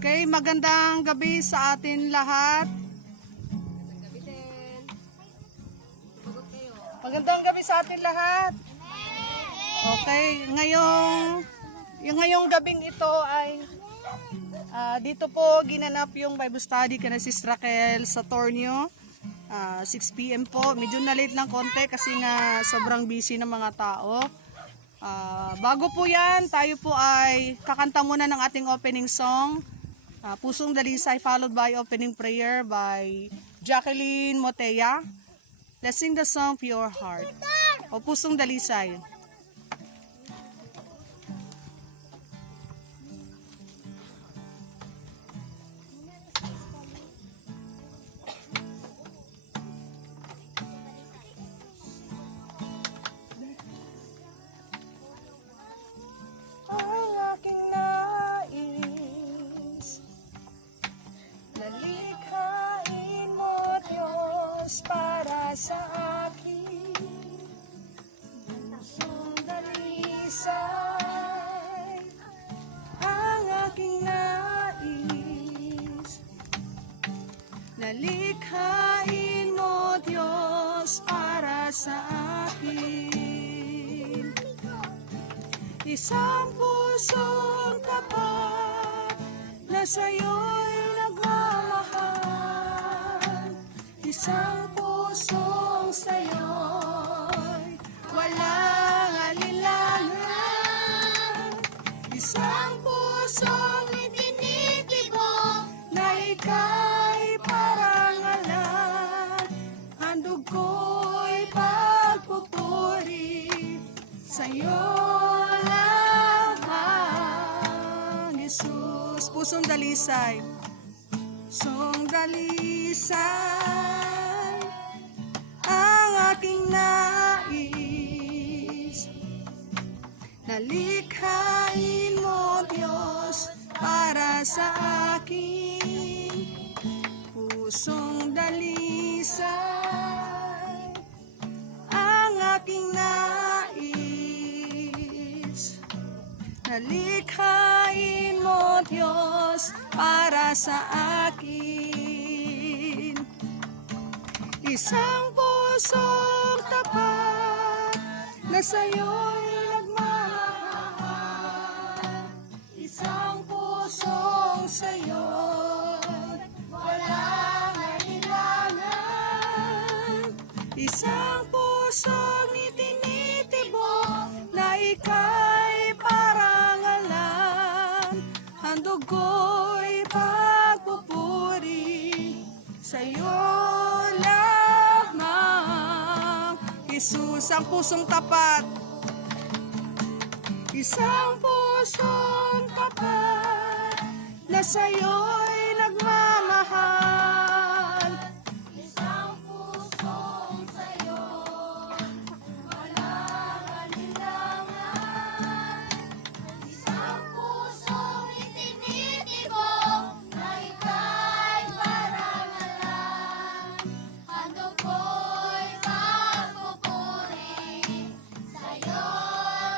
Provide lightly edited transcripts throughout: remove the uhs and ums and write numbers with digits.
Okay, magandang gabi sa atin lahat. Magandang gabi sa atin lahat. Okay, ngayong gabing ito ay dito po ginanap yung Bible study kana Sis Raquel sa Tornio. 6 PM po. Medyo na late lang konti kasi nga sobrang busy ng mga tao. Bago po yan, tayo po ay kakanta muna ng ating opening song. Pusong Dalisay, followed by opening prayer by Jacqueline Motea. Let's sing the song Pure Heart. O Pusong Dalisay. Ang aking nais, nalikhain mo, Diyos, para sa akin. Pusong dalisay, ang aking nais, nalikhain mo, Diyos, para sa akin. Isang pusong tapat na sa'yo'y nagmamahal. Isang pusong sa'yo'y walang alinlangan. Isang pusong itinitibok na ika'y parangalan. Handog ko'y pagpupuri sa'yo. Pusong dalisay, pusong dalisay, ang aking nais, nalikhain mo, Diyos, para sa akin. Pusong dalisay, ang aking nais, nalikhain mo, Diyos, para sa akin. Isang pusong tapat na sa'yo'y nagmamahal. Isang pusong sa'yo'y walang alinlangan. Isang pusong itinitibok na ika'y parangalan. Handog ko'y pagpupuri sa'yo lamang, Jesus. Ang pusong tapat, isang pusong tapat na sa'yo'y nagmamahal. Isang pusong sa'yo walang alinlangan. Isang pusong itinitibok na ika'y parangalan. Handog ko'y pagpupuri sa'yo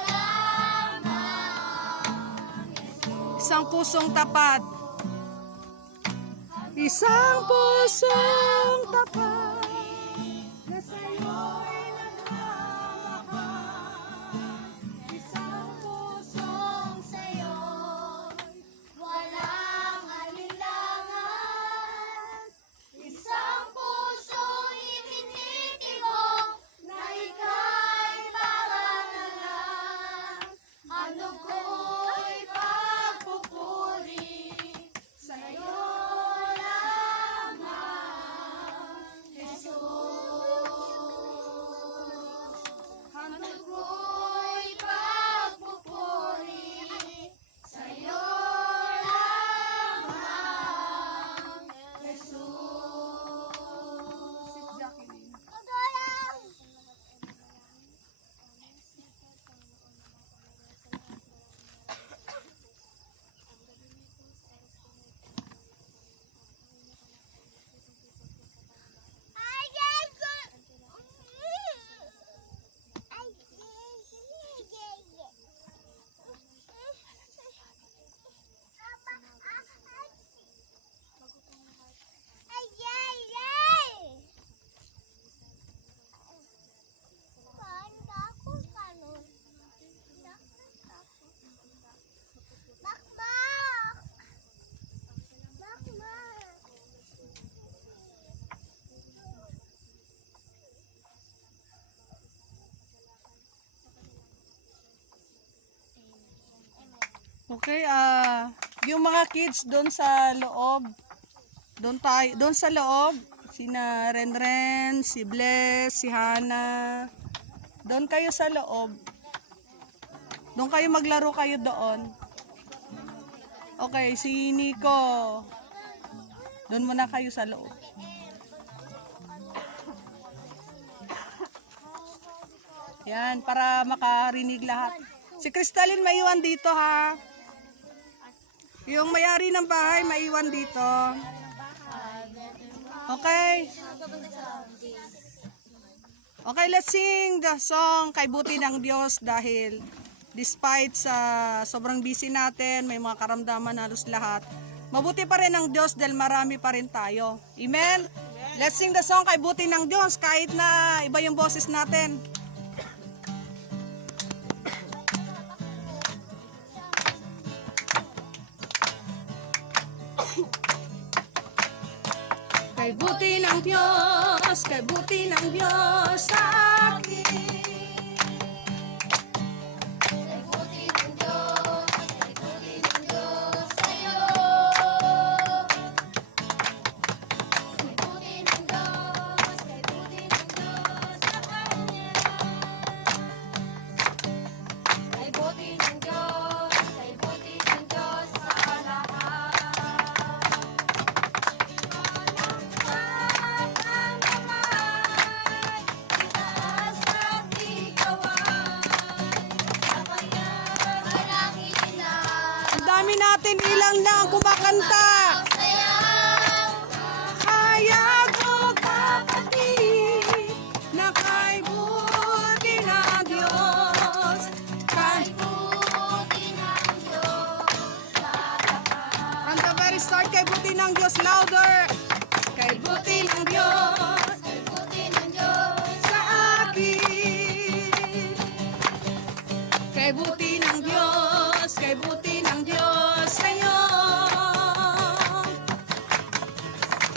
lamang, Jesus. Isang pusong tapat, isang pusong tapat na sa'yo'y nagmamahal. Isang pusong sa'yo'y walang alinlangan. Isang pusong itinitibok na ika'y parangalan. Handog ko'y pagpupuri sa'yo lamang, Jesus. Okay, yung mga kids doon sa loob, doon sa loob, sina Renren, si Bless, si Hana, doon kayo sa loob. Doon kayo maglaro kayo doon. Okay, si Nico, doon muna kayo sa loob. Yan, para makarinig lahat. Si Crystalline maiwan dito ha. Yung may-ari ng bahay maiwan dito. Okay. Okay, let's sing the song Kay Buti ng Diyos dahil despite sa sobrang busy natin, may mga karamdaman halos lahat. Mabuti pa rin ang Diyos dahil marami pa rin tayo. Amen? Let's sing the song Kay Buti ng Diyos kahit na iba yung boses natin. Kay buti ng Diyos, kay buti ng Diyos sa akin. Kay buti ng Diyos, kay buti ng Diyos sa'yo. Kay buti ng Diyos, kay buti ng Diyos sa Kanya. Kay buti ng Diyos, kay buti ng Diyos sa lahat. Ang dami natin ilang na ang kumakanta. Hayag mo kapatid na kay buti ng Diyos. Kay From the very start, kay buti ng Diyos, louder. Kay buti ng Diyos sa akin. Kay buti ng Diyos, kay buti ng Diyos sa'yo.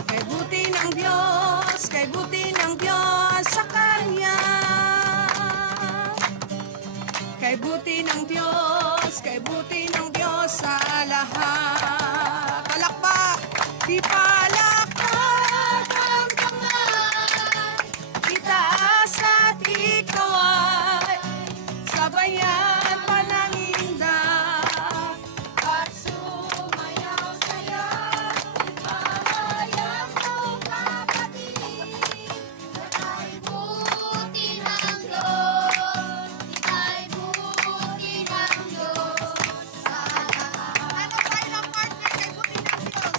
Kay buti ng Diyos, kay buti ng Diyos sa Kanya. Kay buti ng Diyos, kay buti ng Diyos sa lahat. Palakpak! Di palakpak ang kamay. Itaas at ikaw ay sabayan panangindak at sumayaw saya. Hayag mo kapatid, kay buti ng Diyos, kay buti ng Diyos sa lahat. Ano pa yung partner kay buti ng Diyos?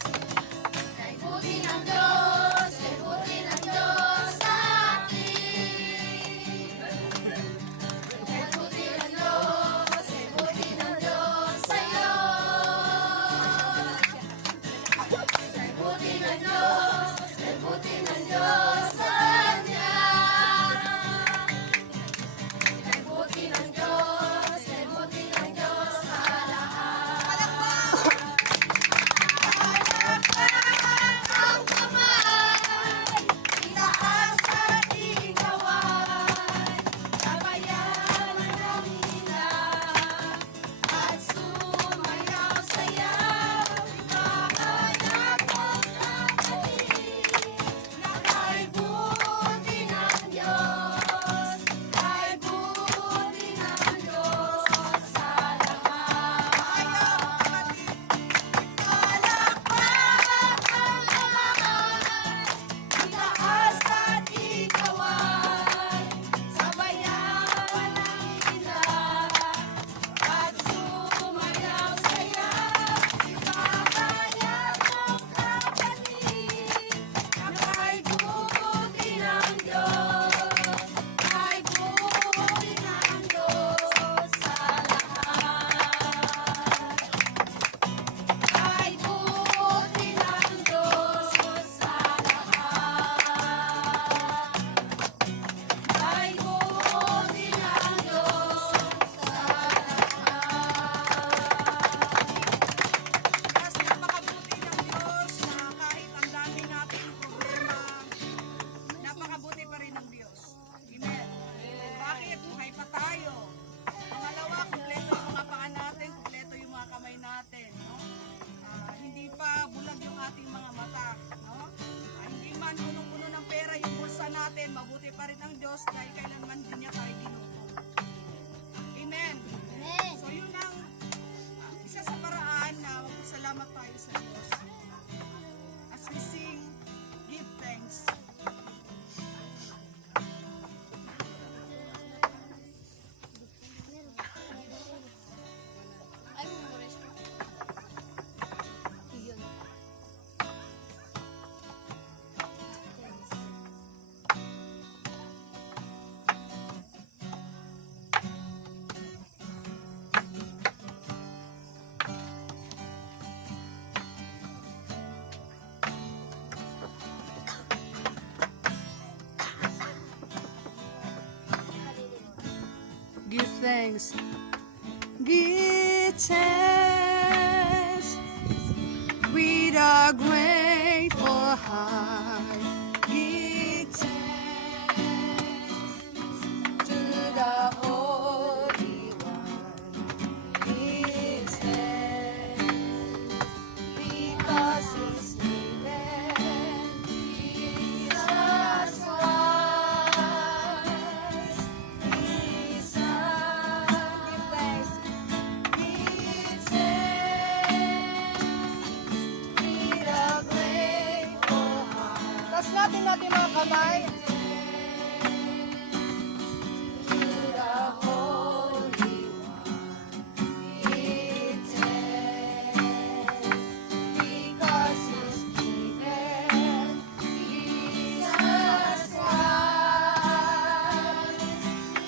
natin, no? Hindi pa bulag yung ating mga mata, no? Hindi man punong-puno ng pera yung bulsa natin, mabuti pa rin ang Diyos dahil kailanman din niya tayo ginutom. Amen. Amen. So yun ang isa sa paraan na magpasalamat tayo sa Diyos. As we sing, give thanks. Ay, memorize ko. Yun. Give thanks. Give thanks with a grateful heart. Give thanks to the Holy One. Give thanks because He's given Jesus Christ. His Son. Give thanks. With a grateful heart. Taas natin mga kamay. To the Holy One. Give thanks. Because He's given Jesus Christ.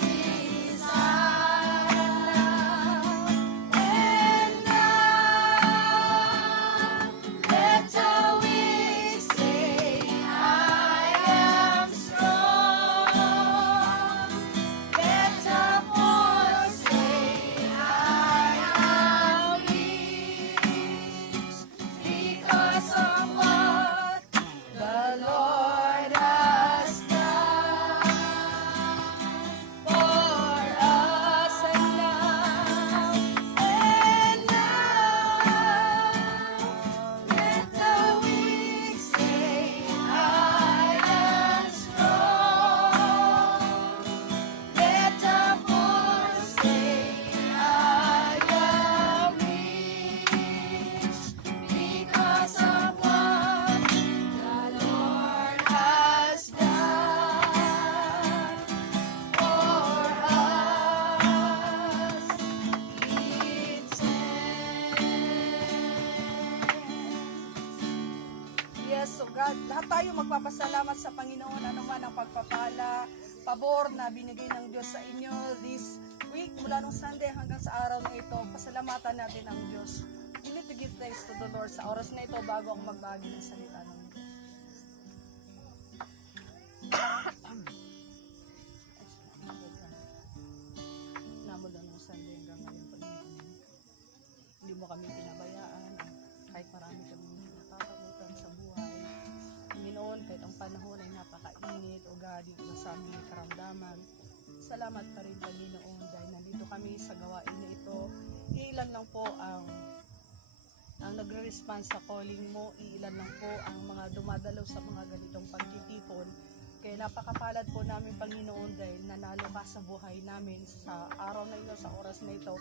His Son. And now, let the weak say, I am strong. Let the poor say, I am rich. Because of what the Lord has done for us. And now, let the weak say, I am strong. Let the poor say, I am rich. Because of what the Lord has done for us. Give thanks. Yes, so God, lahat tayo magpapasalamat sa Panginoon anuman ang pagpapala, pabor na binigay ng Diyos sa inyo this week mula nung Sunday hanggang sa araw na ito. Pasalamatan natin ang Diyos. We need to give thanks to the Lord sa oras na ito bago ako magbahagi ng salita ng Diyos. Namod lang nung Sunday hanggang ngayon, Panginoon. Hindi mo kami pinabayaan kahit marami kami nakakabutan sa buhay. Panginoon, kahit ang panahon ay napakainit o gadi o sa aming karamdaman. Salamat pa rin, Panginoon, dahil nandito kami sa gawain na ito. Ilan lang po ang nagre-respond sa calling mo, ilan lang po ang mga dumadalaw sa mga ganitong pagtitipon. Kaya napakapalad po namin, Panginoon, dahil nanalo ka sa buhay namin sa araw na ito, sa oras na ito.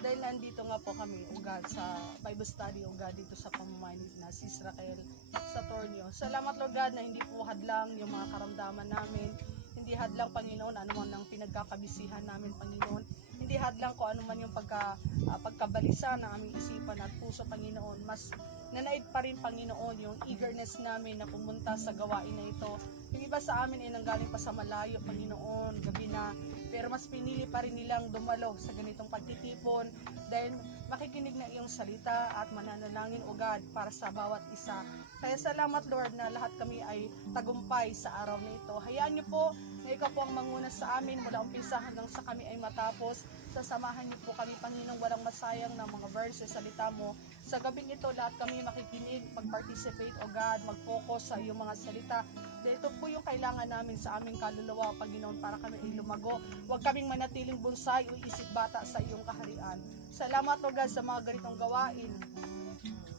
Dahil nandito nga po kami, ugad sa Bible study, ugad dito sa pamamahay na si Israel sa Tornio. Salamat, Lord God, na hindi po hadlang yung mga karamdaman namin. Hindi hadlang, Panginoon, anuman ang pinagkakabisihan namin, Panginoon. Hindi hadlang ko anuman yung pagkabalisa ng aming isipan at puso, Panginoon. Mas nanaid pa rin, Panginoon, yung eagerness namin na pumunta sa gawain na ito. Yung iba sa amin ay nanggaling pa sa malayo, Panginoon, gabi na. Pero mas pinili pa rin nilang dumalo sa ganitong pagtitipon dahil makikinig na iyong salita at mananalangin, O God, para sa bawat isa. Kaya salamat, Lord, na lahat kami ay tagumpay sa araw na ito. Hayaan niyo po na ikaw po ang manguna sa amin mula umpisa hanggang sa kami ay matapos. Sasamahan niyo po kami, Panginoong, walang masayang ng mga verses, salita mo. Sa gabing ito, lahat kami makikinig, mag-participate, O God, mag-focus sa iyong mga salita. Dahil ito po yung kailangan namin sa aming kaluluwa, Panginoon, para kami ay lumago. Huwag kaming manatiling bonsai o isip bata sa iyong kaharian. Salamat, O God, sa mga ganitong gawain.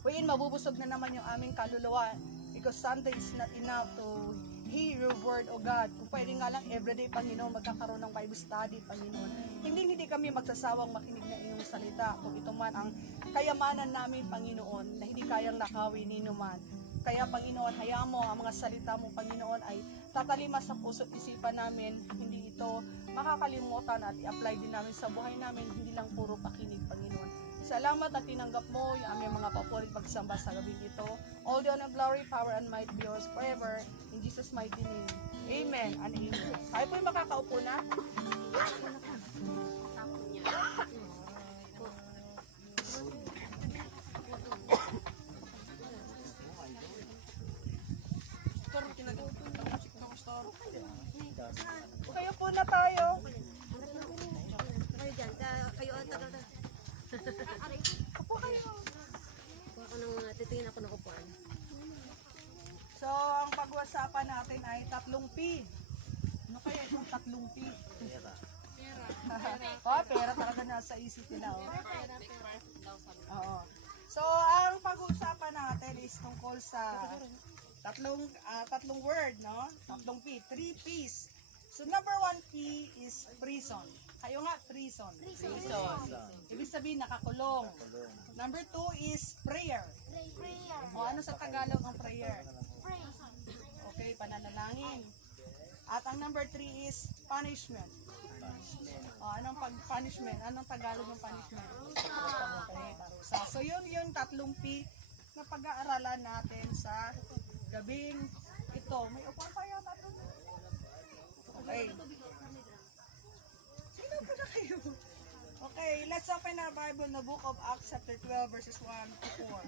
Huwag mabubusog na naman yung aming kaluluwa. Because Sunday is not enough to hear your word, O God. Kung pwede nga lang everyday, Panginoon, magkakaroon ng Bible study, Panginoon. Hindi kami magsasawang makinig na iyong salita. Kung ito man ang kayamanan namin, Panginoon, na hindi kayang nakawin ni man. Kaya, Panginoon, hayaan mo ang mga salita mo, Panginoon, ay tatalima sa puso't isipan namin. Hindi ito makakalimutan at i-apply din namin sa buhay namin. Hindi lang puro pakinig, Panginoon. Salamat at tinanggap mo yung aming mga papurit pagsamba sa gabing ito. All the honor, glory, power, and might be yours forever. In Jesus' mighty name. Amen and amen. Tayo po yung makakaupo na. Kayo po na tayo. Kayo dyan, kayo ang tagal. Upo kayo. Ako nang titingin ako ng upuan. So, ang pag-usapan natin ay 3 P. Ano kaya itong 3 P? Pera. Pera talaga nasa isip nila. Oo. So, ang pag-uusapan natin is tungkol sa tatlong word, no? 3 P, 3 P's. So, number 1 P is prison. Kayo nga, prison. Ibig sabihin, nakakulong. Number 2 is prayer. O, ano sa Tagalog ang prayer? Okay, pananalangin. At ang number 3 is punishment. O, anong punishment? Anong Tagalog ng punishment? Okay, parusa. So, yun yung 3 P na pag-aaralan natin sa gabing ito. May upuan pa yata doon. Okay. Sino po na kayo? Okay, let's open our Bible in the book of Acts chapter 12 verses 1 to 4.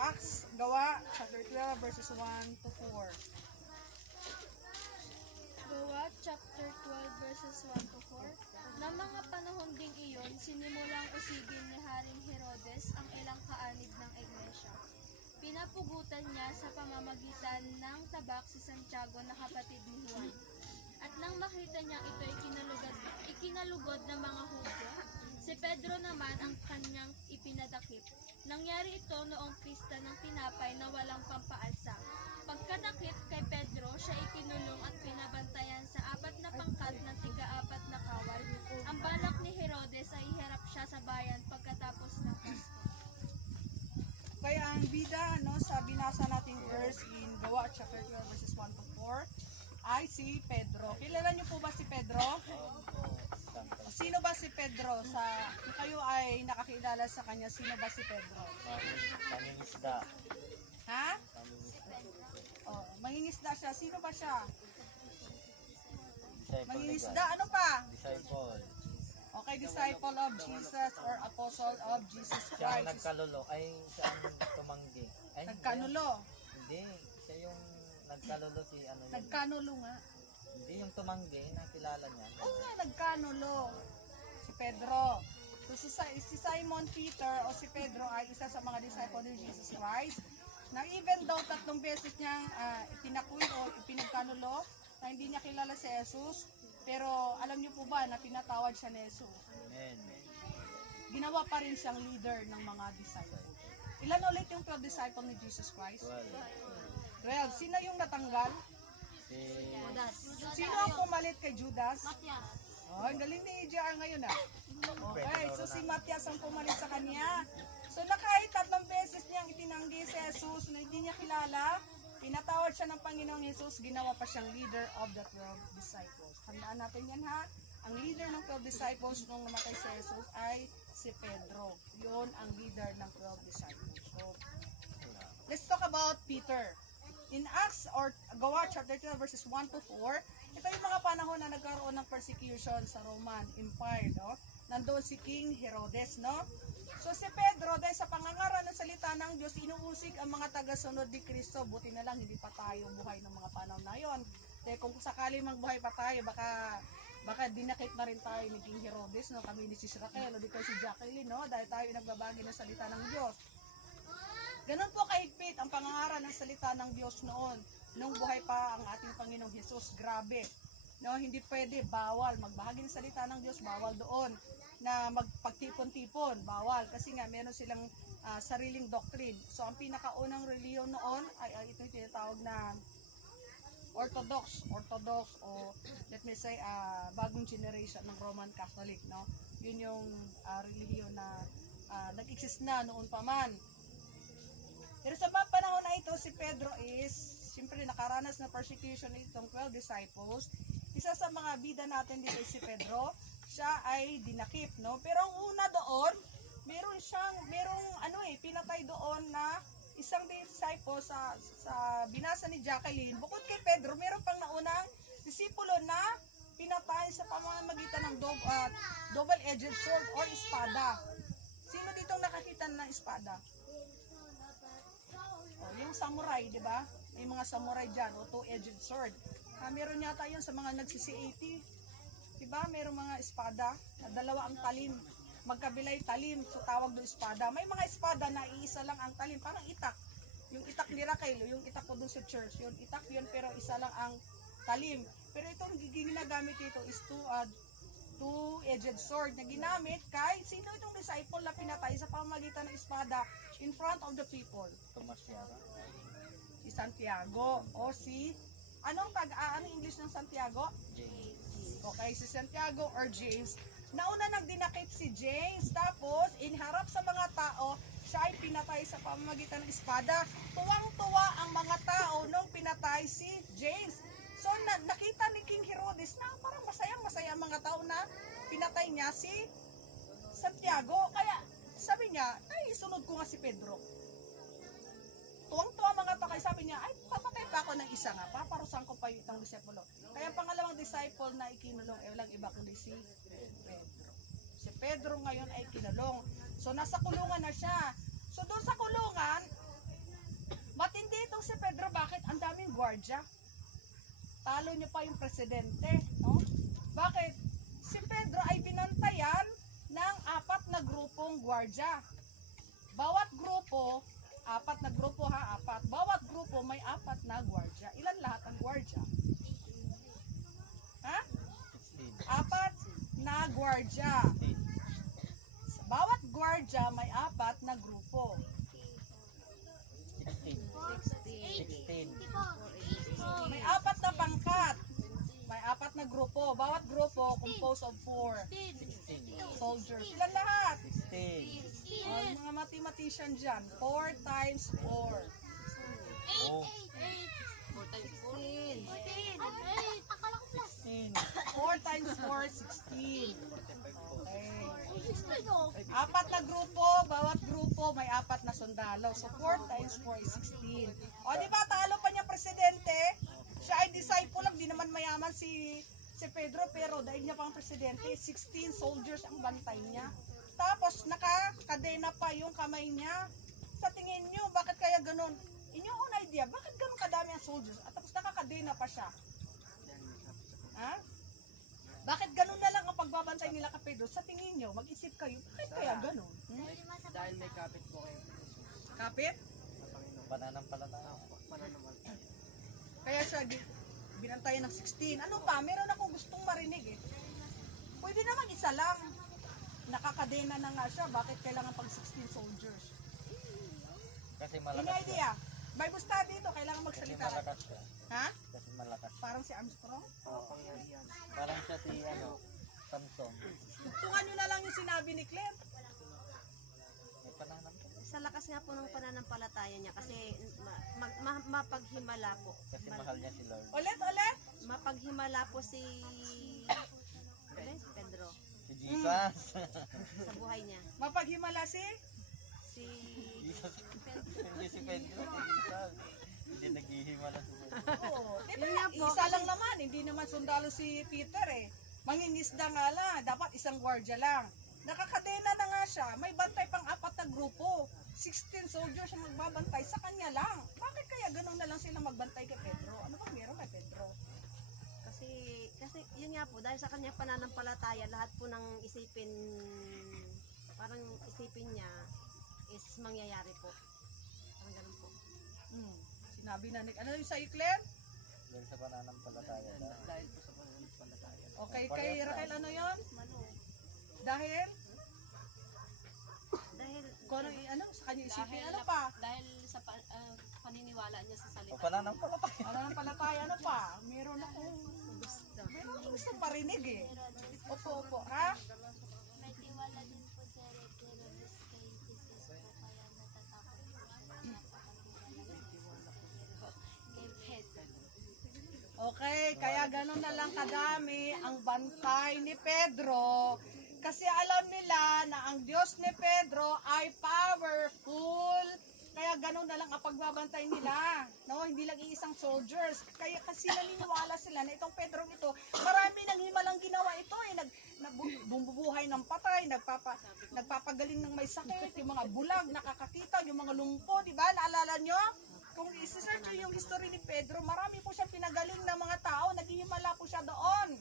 Acts, Gawa, chapter 12 verses 1 to 4. Gawa chapter 12 verses 1 to 4. Na mga panahon ding iyon, sinimulang usigin ni Haring Herodes ang ilang kaanib ng iglesia. Pinapugutan niya sa pamamagitan ng tabak si Santiago na kapatid ni Juan. At nang makita niya ito'y ikinalugod ng mga Hudyo, si Pedro naman ang kanyang ipinadakip. Nangyari ito noong pista ng tinapay na walang pampaalsa. Pagkadakip kay Pedro, siya ikinulong at pinabantayan sa 4 na pangkat ng tiga-4 na kawal. Ang balak ni Herodes ay iharap siya sa bayan pagkatapos ng pista. Kaya ang bida, sa binasa nating verse in Gawa chapter 12 verses 1 to 4 ay si Pedro. Kilala niyo po ba si Pedro? Sino ba si Pedro? Kung kayo ay nakakilala sa kanya, sino ba si Pedro? Mangingisda. Ha? Oh, mangingisda siya. Sino ba siya? Mangingisda. Ano pa? Disciple. Okay, disciple of Jesus or apostle of Jesus Siya ang Christ. nagkalulo. Ay, siya ang tumanggi. Ay, Nagkanulo. Hindi. Siya yung nagkalulo si ano yun. Nagkanulo nga. Hindi yung tumanggi. Nakilala niya. Oo nga, nagkanulo. Si Pedro. So, si Simon Peter o si Pedro ay isa sa mga disciple ni Jesus Christ na even though 3 beses niyang ipinakuin o ipinagkanulo na hindi niya kilala si Jesus, pero alam niyo po ba na pinatawad siya ni Jesus? Amen. Ginawa pa rin siyang leader ng mga disciple. Ilan ulit yung 12 disciple ni Jesus Christ? 12. Sino yung natanggal? Si Sino ang pumalit kay Judas? Oh, ang galing ni EJR ngayon Okay, so si Matias ang pumalit sa kanya. So na kahit 3 beses niyang itinanggi si Jesus na hindi niya kilala, pinatawad siya ng Panginoong Jesus, ginawa pa siyang leader of the 12 disciples. Tandaan natin yan ha. Ang leader ng 12 disciples nung namatay si Jesus ay si Pedro. Yun ang leader ng 12 disciples. So, let's talk about Peter. In Acts or Gawa chapter 12 verses 1 to 4, ito yung mga panahon na nagkaroon ng persecution sa Roman Empire, no? nandoon si King Herodes, no? So si Pedro, dahil sa pangangaral ng salita ng Diyos, inuusig ang mga tagasunod ni Kristo. Buti na lang, hindi pa tayo buhay ng mga panahon na yon. Kaya kung sakali magbuhay pa tayo, baka dinakip na rin tayo ni King Herodes, no? Kami ni Sis Raquel, o di ko si Jacqueline, no? Dahil tayo nagbabagi ng salita ng Diyos. Ganon po kahigpit ang pangangaral ng salita ng Diyos noon, nung buhay pa ang ating Panginoong Hesus. Grabe. No, hindi pwede, bawal magbahagi ng salita ng Diyos, bawal doon na magpagtipon-tipon, bawal kasi nga meron silang sariling doctrine. So ang pinakaunang reliyon noon ay ito yung tinatawag na Orthodox o let me say bagong generation ng Roman Catholic, no? Yun yung reliyon na nag-exist na noon pa man. Pero sa mga panahon na ito, si Pedro is siyempre nakaranas na persecution itong 12 disciples. Isa sa mga bida natin dito si Pedro, siya ay dinakip, no? Pero ang una doon, merong pinatay doon na isang disciple sa binasa ni Jacqueline. Bukod kay Pedro, meron pang naunang disipulo na pinatay sa pamamagitan ng double-edged sword or espada. Sino dito nakakita ng espada? Yung samurai, di ba? May mga samurai dyan, o two-edged sword. Meron yata yun sa mga nagsi-CAT. Di ba? Merong mga espada na dalawa ang talim. Magkabilay talim, so tawag doon espada. May mga espada na iisa lang ang talim, parang itak. Yung itak ni Raquel, yung itak ko doon sa church, yung itak yun, pero isa lang ang talim. Pero itong ginagamit ito is two-edged sword na ginamit kay sino itong disciple na pinatay sa pamamagitan ng espada in front of the people? Tomas Yara. Si Santiago o si anong English ng Santiago? James. Okay, si Santiago or James. Nauna nagdinakip si James, tapos inharap sa mga tao, siya ay pinatay sa pamamagitan ng espada. Tuwang-tuwa ang mga tao nung pinatay si James. So nakita ni King Herodes na parang masaya ang mga tao na pinatay niya si Santiago. Kaya sabi niya, ay isunod ko nga si Pedro. Tuwang-tuwa mga tao, kaya sabi niya, ay papatay pa ako ng isa nga, paparusahan ko pa yung itang disipulo. Kaya pangalawang disciple na ikinulong, walang iba kundi si Pedro. Si Pedro ngayon ay kinulong. So nasa kulungan na siya. So doon sa kulungan, matindi itong si Pedro. Bakit? Ang daming gwardya. Talo niya pa yung presidente, no? Bakit? Si Pedro ay binantayan ng 4 na grupong gwardya. Bawat grupo, 4 na grupo ha, 4. Bawat grupo may 4 na gwardya. Ilan lahat ang gwardya? Ha? 4 na gwardya. Sa bawat gwardya may 4 na grupo. 16. May 4 na pangkat. May 4 na grupo. Bawat grupo composed of 4 soldiers. Ilan lahat? 16. Mga mathematician dyan. 4 times 4. Oh. 16. 16. 4 times 4, 16. Okay. 4 na grupo, bawat grupo may 4 na sundalo. So 4 times 4 is 16. O di ba talo pa niya presidente? Siya ay disciple lang, di naman mayaman si Pedro, pero dahil niya pang presidente, 16 soldiers ang bantay niya. Tapos nakakadena pa yung kamay niya. Sa tingin niyo, bakit kaya ganun? Inyong own idea, bakit ganun kadami ang soldiers? At tapos nakakadena pa siya. Ha? Bakit ganun na lang ang pagbabantay nila kay Pedro? Sa tingin niyo, mag-isip kayo, bakit kaya ganun? Dahil may kapit po kayo. Kapit? Pananampalataya. Kaya siya binantayan ng 16. Ano pa? Meron akong gustong marinig eh. Pwede naman isa lang. Nakakadena na nga siya. Bakit kailangan pag 16 soldiers? Kasi Any malakas siya. idea? Bible study ito. Kailangan Kasi magsalita. malakas siya. Ha? Kasi malakas. Parang si Armstrong? Parang siya si Samson. Tungtungan nyo na lang yung sinabi ni Claire. May pananampalataya. Sa lakas nga po ng pananampalataya niya kasi mapaghimala po. Kasi mahal niya si Lord. Ulit. Mapaghimala po si Pedro Si Jesus. sa buhay niya. Mapaghimala si? Si Jesus. Hindi si Pedro. Si Jesus. Hindi naghihimala si Pedro. Oo. Diba? Yun nga po, Isa lang naman. Hindi naman sundalo si Peter eh. Mangingisda nga lang. Dapat isang gwardiya lang. Nakakadena na nga siya. May bantay pang 4 na grupo. 16 soldiers ang magbabantay sa kanya lang. Bakit kaya ganun na lang sila magbantay kay Pedro? Ano bang meron kay Pedro? Kasi yun nga po, dahil sa kanyang pananampalataya, lahat po ng isipin, parang isipin niya is mangyayari po. Parang ganun po. Sinabi na ni, ano yung sa Claire? Dahil sa pananampalataya na. Dahil po sa pananampalataya. Okay, kay Raquel ano yon? Dahil? Dahil, Kung ano, sa kanya isipin, ano pa? Dahil sa paniniwala niya sa O salita. pananampalataya. Ano ng palataya, ano pa? Meron akong gusto marinig eh. Opo, ha? May tiwala din po si Herodes kay Jesus po kaya natatakot po kay Pedro. Okay, kaya ganun na lang kadami ang bantay ni Pedro. Kasi alam nila na ang Diyos ni Pedro ay powerful. Kaya ganun na lang ang pagbabantay nila. No, hindi lang iisang soldiers. Kaya kasi naniniwala sila na itong Pedro ito, marami nang himalang ginawa ito eh. Bumbubuhay ng patay, nagpapagaling ng may sakit, yung mga bulag, nakakakita, yung mga lumpo, di ba? Naalala nyo? Kung isi-search nyo yung history ni Pedro, marami po siyang pinagaling ng mga tao, naghihimala po siya doon.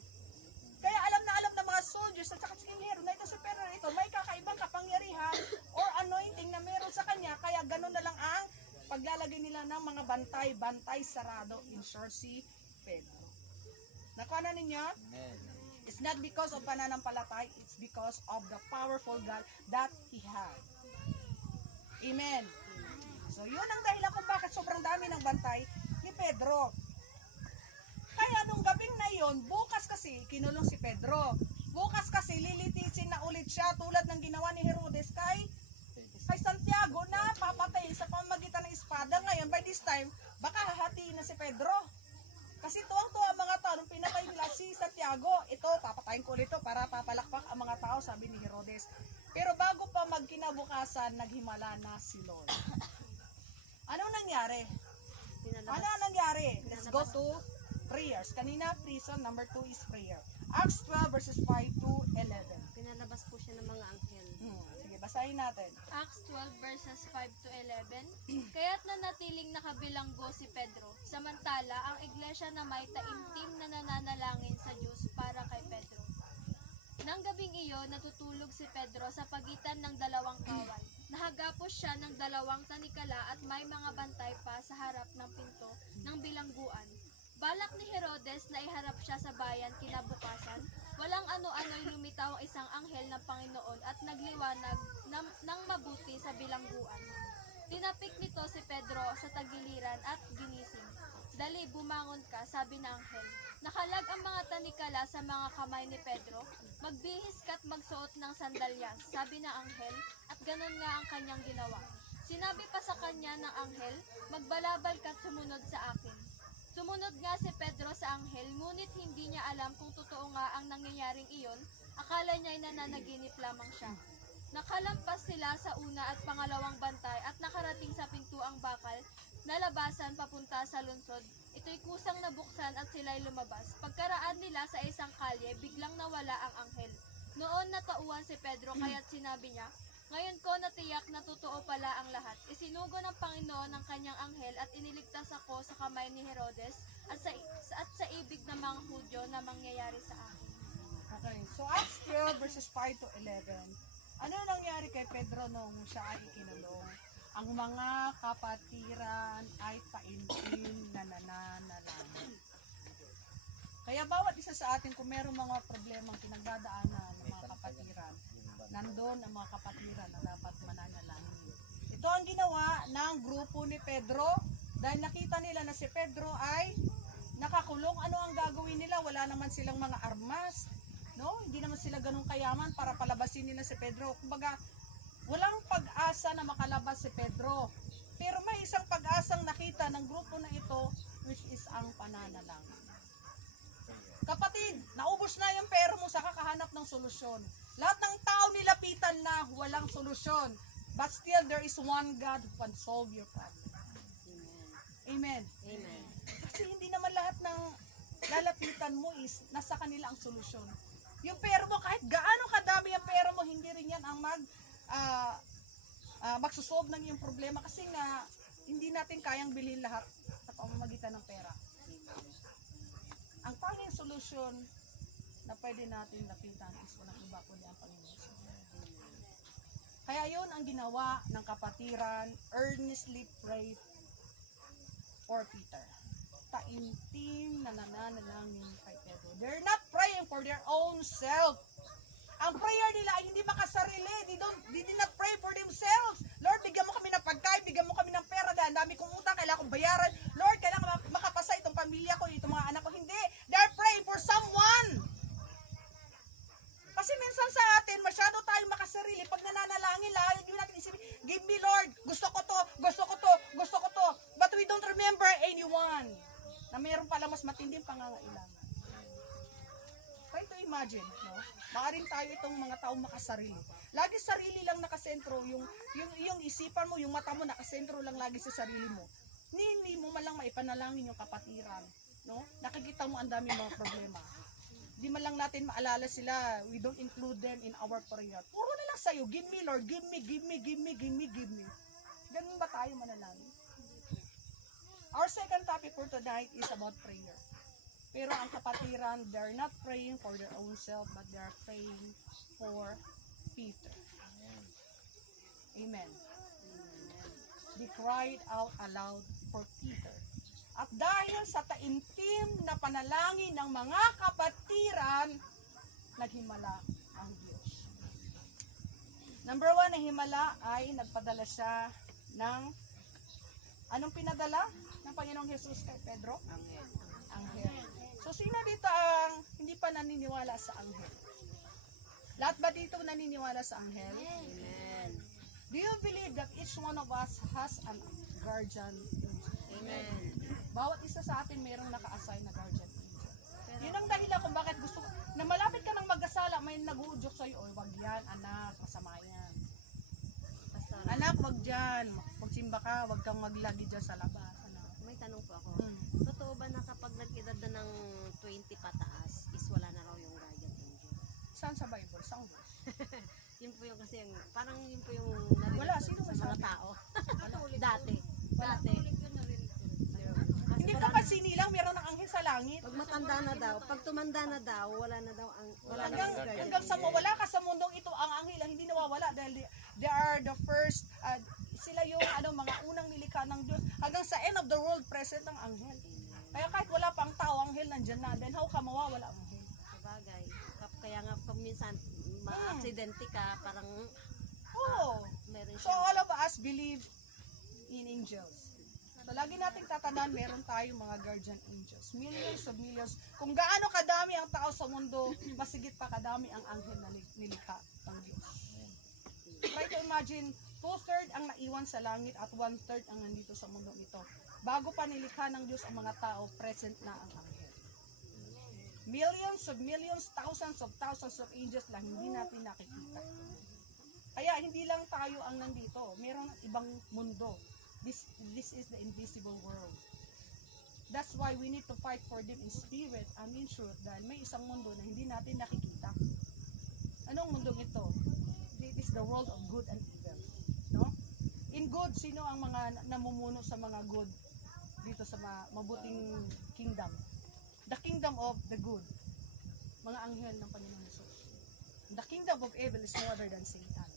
Kaya alam ng mga soldiers at saka singhero na ito si Pedro ito, may kakaibang kapangyarihan or anointing na meron sa kanya, kaya ganun na lang ang paglalagay nila ng mga bantay sarado in short si Pedro. Nakuha na ninyo? Amen. It's not because of pananampalatay, it's because of the powerful God that He had. Amen. So yun ang dahilan kung bakit sobrang dami ng bantay ni Pedro. Kaya nung gabing na yon, bukas kasi kinulong si Pedro. Bukas kasi lilitisin na ulit siya tulad ng ginawa ni Herodes kay Santiago na papatayin sa pamagitan ng espada. Ngayon, by this time, baka hahatiin na si Pedro. Kasi tuwang-tuwa ang mga tao nung pinatay nila si Santiago, ito, papatayin ko ulit ito para papalakpak ang mga tao, sabi ni Herodes. Pero bago pa magkinabukasan, naghimala na si Lord. Anong nangyari? Ano ang nangyari? Let's go to prayers. Kanina, prison. Number 2 is prayer. Acts 12 verses 5 to 11. pinalabas po siya ng mga anghel. Sige, basahin natin. Acts 12 verses 5 to 11. Kaya't nanatiling nakabilanggo si Pedro. Samantala, ang iglesia na may taimtim na nananalangin sa Diyos para kay Pedro. Nang gabing iyon, natutulog si Pedro sa pagitan ng dalawang kawal. Nahagapos siya ng dalawang tanikala at may mga bantay pa sa harap ng pinto ng bilangguan. Balak ni Herodes na iharap siya sa bayan kinabukasan. Walang ano-ano'y lumitaw ang isang anghel ng Panginoon at nagliwanag ng mabuti sa bilangguan. Tinapik nito si Pedro sa tagiliran at ginising. Dali, bumangon ka, sabi ng anghel. Nakalag ang mga tanikala sa mga kamay ni Pedro. Magbihis ka't magsuot ng sandalyas, sabi ng anghel, at ganun nga ang kanyang ginawa. Sinabi pa sa kanya ng anghel, magbalabal ka't sumunod sa akin. Sumunod nga si Pedro sa anghel, ngunit hindi niya alam kung totoo nga ang nangyayaring iyon. Akala niya'y nananaginip lamang siya. Nakalampas sila sa una at pangalawang bantay at nakarating sa pintuang bakal na labasan papunta sa lungsod. Ito'y kusang nabuksan at sila'y lumabas. Pagkaraan nila sa isang kalye, biglang nawala ang anghel. Noon natauhan si Pedro kaya't sinabi niya, ngayon ko natiyak na totoo pala ang lahat. Isinugo ng Panginoon ang kanyang anghel at iniligtas ako sa kamay ni Herodes at sa ibig ng mga Hudyo na mangyayari sa akin. Okay, so Acts 12 verses 5 to 11. Ano nangyari kay Pedro nung siya ay ikinulong? Ang mga kapatiran ay taimtim na nananalangin. Kaya bawat isa sa atin, kung merong mga problemang pinagdadaanan ng mga kapatiran, nandun ang mga kapatiran na dapat mananalangin. Ito ang ginawa ng grupo ni Pedro dahil nakita nila na si Pedro ay nakakulong. Ano ang gagawin nila? Wala naman silang mga armas. No? Hindi naman sila ganun kayaman para palabasin nila si Pedro. Kumbaga, walang pag-asa na makalabas si Pedro. Pero may isang pag-asang nakita ng grupo na ito, which is ang pananalangin. Kapatid, naubos na yung pera mo sa kakahanap ng solusyon. Lahat ng tao nilapitan na walang solusyon. But still, there is one God who can solve your problem. Amen. Amen. Kasi hindi naman lahat ng lalapitan mo is nasa kanila ang solusyon. Yung pera mo, kahit gaano kadami ang pera mo, hindi rin yan ang magsusolve ng iyong problema kasi nga hindi natin kayang bilhin lahat sa pamamagitan ng pera. Ang tanging solusyon na pwede natin lapitan is walang iba kundi ang Panginoon. Kaya yun ang ginawa ng kapatiran, earnestly pray for Peter. Taimtim na nananalangin kay Pedro. They're not praying for their own self. Ang prayer nila ay hindi makasarili. They did not pray for themselves. Lord, bigyan mo kami ng pagkain, bigyan mo kami ng pera dahil dami kong utang, kailangan kong bayaran. Lord, kailangan makapasa itong pamilya ko, itong mga anak ko. Hindi. They're praying for someone. Kasi minsan sa atin, masyado tayo makasarili. Pag nananalangin, lagi natin isipin, give me Lord, gusto ko to, gusto ko to, gusto ko to. But we don't remember anyone na mayroon pala mas matinding pangangailangan. Try to imagine, no? Maaring tayo itong mga taong makasarili. Lagi sarili lang nakasentro, yung isipan mo, yung mata mo nakasentro lang lagi sa sarili mo. Hindi mo man lang maipanalangin yung kapatiran, no? Nakikita mo ang daming mga problema. Di man lang natin maalala sila, we don't include them in our prayer. Puro na lang sa'yo, give me Lord, give me, give me, give me, give me, give me. Ganun ba tayo manalangin? Our second topic for tonight is about prayer. Pero ang kapatiran, they're not praying for their own self, but they're praying for Peter. Amen. They cried out aloud for Peter. At dahil sa taimtim na panalangin ng mga kapatiran, naghimala ang Diyos. Number 1 na himala ay nagpadala siya ng, anong pinadala ng Panginoong Jesus kay Pedro? Anghel. So sino dito ang hindi pa naniniwala sa anghel? Lahat ba dito naniniwala sa anghel? Amen. Do you believe that each one of us has an guardian angel? Amen. Bawat isa sa atin mayroong naka-assign na guardian angel. Yun ang dahilan kung bakit gusto na malapit ka ng mag-asala, may nag-uudyok sa'yo, oy, wag yan, anak, masama yan. Pastor, Anak, wag dyan. Magsimba ka, wag kang maglagi dyan sa labas. Anak. may tanong po ako. Hmm. Totoo ba na kapag nag-edad na ng 20 pataas, is wala na raw yung guardian angel? Saan sa Bible? Saan verse? Yun po yung kasi yung, parang yun po yung narinig Wala, ko sino sa mga magsabi? tao. Dati. Dati. Hindi ka pa sinilang, meron ng anghel sa langit. Pag matanda na daw, pag tumanda na daw, wala na daw ang wala na yung guardian Hanggang sa angel. mawala ka sa mundong ito, ang anghel ang hindi nawawala dahil they are the first, sila yung mga unang nilikha ng Diyos. Hanggang sa end of the world, present ang anghel. Kaya kahit wala pang tao, anghel nandyan na. Then how ka mawawala ang anghel? Sabagay. Kaya nga pag minsan ma-aksidente ka, parang Oo. meron So siya. all of us believe in angels. So lagi nating tatandaan, meron tayong mga guardian angels. Millions of millions. Kung gaano kadami ang tao sa mundo, masigit pa kadami ang anghel na nilikha ng Diyos. Try to imagine, 2/3 ang naiwan sa langit at 1/3 ang nandito sa mundo ito. Bago pa nilikha ng Diyos ang mga tao, present na ang anghel. Millions, thousands of angels lang hindi natin nakikita. Kaya hindi lang tayo ang nandito, mayroong ibang mundo. This is the invisible world. That's why we need to fight for them in spirit and in truth dahil may isang mundo na hindi natin nakikita. Anong mundong ito? It is the world of good and evil. No? In good, sino ang mga namumuno sa mga good dito sa mabuting kingdom? The kingdom of the good. Mga anghel ng Panginoon Jesus. The kingdom of evil is no other than Satan.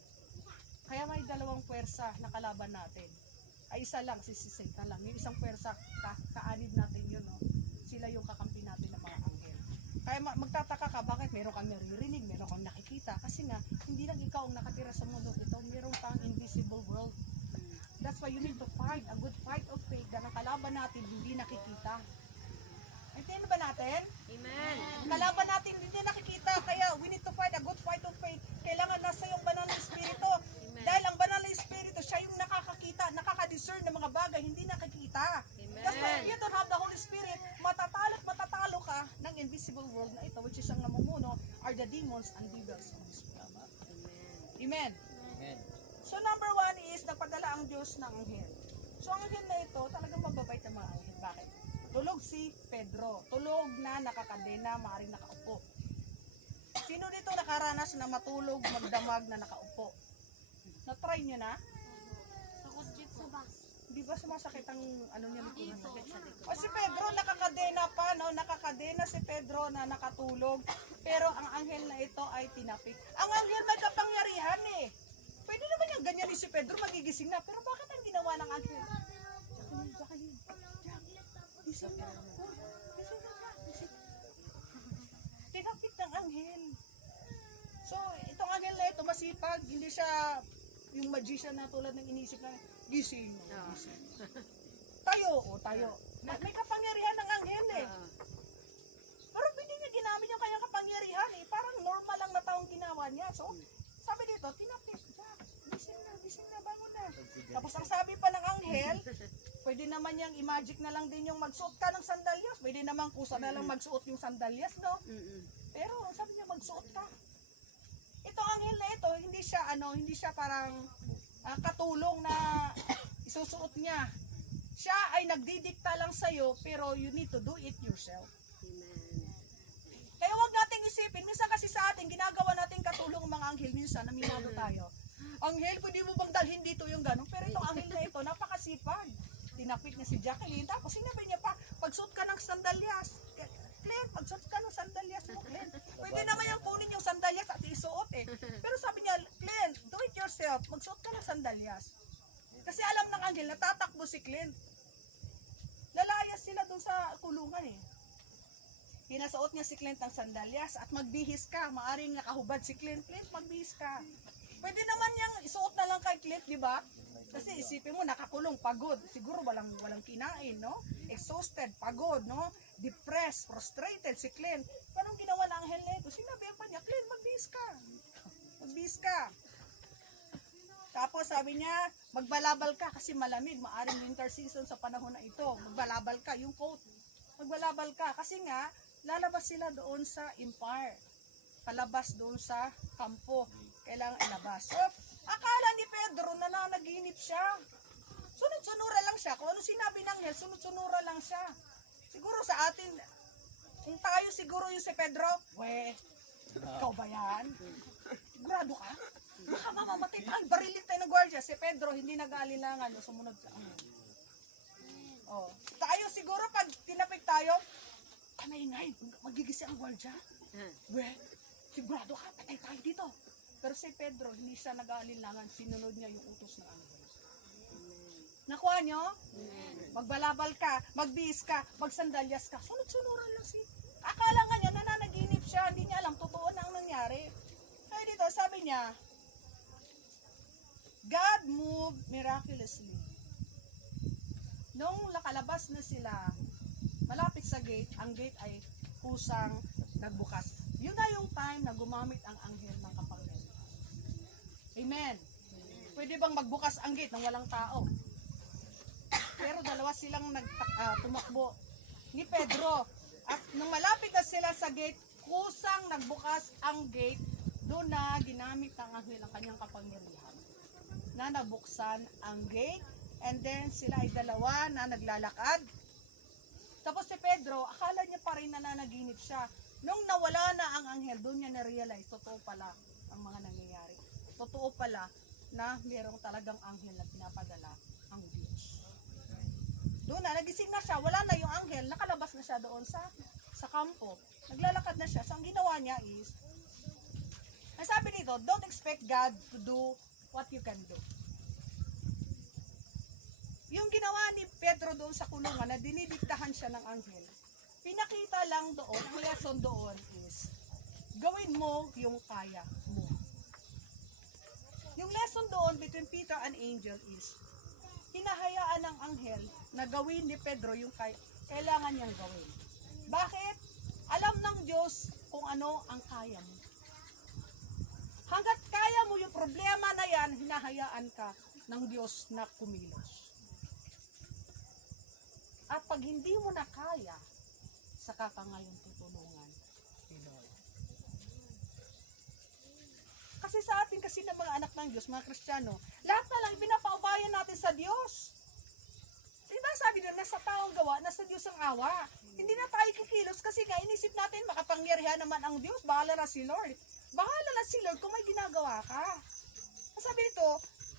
Kaya may dalawang puwersa na kalaban natin. Ay isa lang, si Satan lang. Yung isang puwersa, kaanib natin yun. No? Sila yung kakampi natin ng mga anghel. Kaya magtataka ka, bakit meron kang naririnig, meron kang nakikita. Kasi nga, hindi lang ikaw ang nakatira sa mundo ito. Meron pang invisible world. That's why you need to fight a good fight of faith na ang kalaban natin hindi nakikita. Intindihan ba natin? Amen. Kalaban natin hindi nakikita, kaya we need to fight a good fight of faith. Kailangan nasa yung banal na espiritu. Dahil ang banal na espiritu, siya yung nakakakita, nakaka-discern ng mga bagay, hindi nakikita. That's why if you don't have the Holy Spirit, matatalo ka ng invisible world na ito, which is ang namumuno, are the demons and devils of this world. Amen. Amen. So number 1 is, nagpadala ang Diyos ng anghel. So ang anghel na ito, talagang mababait ng mga anghel. Bakit? Tulog si Pedro. Tulog na nakakadena, maaaring nakaupo. Sino nakaranas na matulog, magdamag na nakaupo? Na-try nyo na? Di ba sumasakit ang ano niya likuran? O si Pedro nakakadena pa, no? Nakakadena si Pedro na nakatulog. Pero ang anghel na ito ay tinapik. Ang anghel may kapangyarihan eh. Pwede naman yung ganyan ni si Pedro magigising na. Pero bakit ang ginawa ng anghel? Jacqueline. Gising na. Gising na. Tinapik ng anghel. So, itong anghel na ito masipag. Hindi siya yung magician na tulad ng inisip na gising. Gising. Tayo. May kapangyarihan ng anghel eh. Pero hindi niya ginamit yung kanyang kapangyarihan eh. Parang normal lang na taong ginawa niya. So, sabi dito, tinapik. Jack, gising na, bangon na. Tapos ang sabi pa ng anghel, pwede naman yung i-magic na lang din yung magsuot ka ng sandalyas. Pwede naman kusa na lang magsuot yung sandalyas, no? Pero sabi niya magsuot ka. Itong anghel na ito, hindi siya parang katulong na isusuot niya. Siya ay nagdidikta lang sa'yo, pero you need to do it yourself. Kaya wag nating isipin, minsan kasi sa atin, ginagawa natin katulong ang mga anghel, minsan naminado tayo. Anghel, pwede mo bang dalhin dito yung gano'n? Pero itong anghel na ito, napakasipag. Tinapik niya si Jacqueline, tapos sinabi niya pa, pagsuot ka ng sandalyas. Clint, pagsuot ka ng sandalyas mo, Clint. Pwede naman yung kunin yung sandalyas at isuot eh. Pero sabi niya, Clint, do it yourself, magsuot ka ng sandalyas. Kasi alam ng anghel, natatakbo si Clint. Lalayas sila dun sa kulungan eh. Pinasuot niya si Clint ng sandalyas at magbihis ka. Maaring nakahubad si Clint. Clint, magbihis ka. Pwede naman niyang isuot na lang kay Clint, di ba? Kasi isipin mo, nakakulong, pagod. Siguro walang kinain, no? Exhausted, pagod, no? Depressed, frustrated si Clint. Anong ginawa ng anghel na ito? Sinabi pa niya, Clint, magbihis ka. Magbihis ka. Tapos sabi niya, magbalabal ka kasi malamig. Maaring winter season sa panahon na ito. Magbalabal ka, yung coat. Magbalabal ka kasi nga, lalabas sila doon sa empire. Palabas doon sa kampo. Kailangan ilabas. So, akala ni Pedro na nanaginip siya. Sunod-sunura lang siya. Kung ano sinabi ng anghel, sunod-sunura lang siya. Siguro sa atin, kung tayo siguro yung si Pedro, ikaw ba yan? Sigurado ka? Baka mamamatay tayo, barilin tayo ng gwardiya. Si Pedro, hindi nag-aalilangan, sumunod sa anghel. Oh. Tayo siguro, pag tinapik tayo, kamaingay, magigising ang gwardiya. Sigurado ka, patay tayo dito. Pero si Pedro, hindi siya nag-aalilangan, sinunod niya yung utos ng anghel. Nakuha nyo? Magbalabal ka, magbihis ka, magsandalyas ka, sunod-sunuran lang si... Akala nga niya, nananaginip siya, hindi niya alam, totoo na ang nangyari. Kaya dito, sabi niya, God moved miraculously. Nung nakalabas na sila, malapit sa gate, ang gate ay kusang nagbukas. Yun na yung time na gumamit ang anghel ng kapangyarihan. Amen. Pwede bang magbukas ang gate nang walang tao? Pero dalawa silang tumakbo ni Pedro. At nung malapit na sila sa gate, kusang nagbukas ang gate, doon na ginamit ng anghel ang kanyang kapangyarihan. Na nabuksan ang gate, and then sila ay dalawa na naglalakad. Tapos si Pedro, akala niya pa rin na nanaginip siya. Nung nawala na ang anghel, doon niya na-realize, totoo pala ang mga nangyayari. Totoo pala na mayroong talagang anghel na pinapadala ang Diyos. Doon na, nagising na siya, wala na yung anghel, nakalabas na siya doon sa kampo. Naglalakad na siya. So ang ginawa niya is, ang sabi dito, don't expect God to do what you can do. Yung ginawa ni Pedro doon sa kulungan na dinidiktahan siya ng anghel, pinakita lang doon, ang lesson doon is, gawin mo yung kaya mo. Yung lesson doon between Peter and angel is, hinahayaan ng anghel na gawin ni Pedro yung kailangan niyang gawin. Bakit? Alam ng Diyos kung ano ang kaya mo. Hanggat kaya mo yung problema na yan, hinahayaan ka ng Diyos na kumilos. At pag hindi mo na kaya, saka ka ngayon tutulungan ni Lord. Kasi sa atin kasi ng mga anak ng Diyos, mga Kristiyano, lahat na lang pinapaubayan natin sa Diyos. Diba sabi doon, nasa taong gawa, nasa Diyos ang awa. Hindi na tayo kikilos kasi nga inisip natin makapangyarihan naman ang Diyos, bahala na si Lord. Bahala na si Lord kung may ginagawa ka. Sabi ito,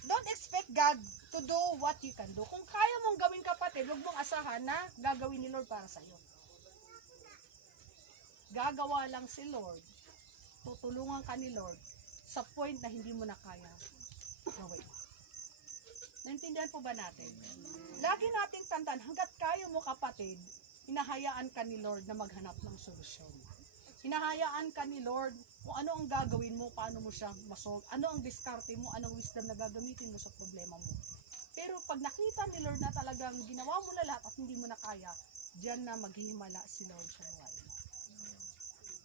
don't expect God to do what you can do. Kung kaya mong gawin kapatid, huwag mong asahan na gagawin ni Lord para sa'yo. Gagawa lang si Lord. Tutulungan ka ni Lord sa point na hindi mo na kaya gawin. Naintindihan po ba natin? Lagi nating tandaan, hanggat kaya mo kapatid, hinahayaan ka ni Lord na maghanap ng solusyon. Hinahayaan ka ni Lord kung ano ang gagawin mo, paano mo siya masolve, ano ang diskarte mo, anong wisdom na gagamitin mo sa problema mo. Pero pag nakita ni Lord na talagang ginawa mo na lahat at hindi mo na kaya, diyan na maghihimala si Lord sa buhay mo.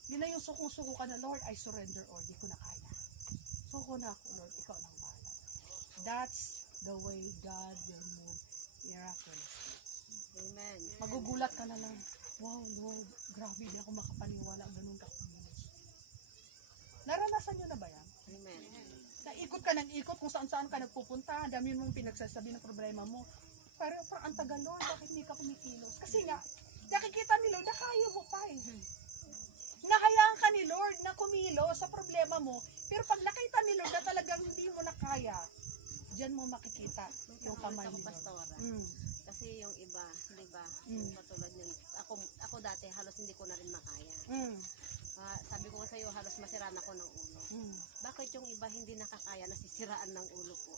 Yun na yung sukong-suko ka na, Lord, I surrender all, di ko na kaya. Suko na ako, Lord, ikaw nang bahala. That's the way God will move miracles. Amen. Magugulat ka na lang, wow, Lord, grabe, di ako makapaniwala, ganun ka kumilos. Naranasan nyo na ba yan? Amen. Naikot ka ng ikot kung saan-saan ka nagpupunta, ang dami mong pinagsasabi ng problema mo. Pero parang ang tagal, Lord, bakit hindi ka kumikilos? Kasi nga, nakikita ni Lord na kaya mo pa eh. Nahayaan ka ni Lord na kumilos sa problema mo, pero pag nakita ni Lord na talagang hindi mo na kaya, diyan mo makikita yung kamay Ako, ni Lord. Pastora. Mm. Kasi yung iba, di ba, Mm. katulad yun, ako dati halos hindi ko na rin makaya. Mm. Sabi ko nga sa'yo, halos masiraan ako ng ulo. Mm. Bakit yung iba hindi nakakaya, nasisiraan ng ulo ko?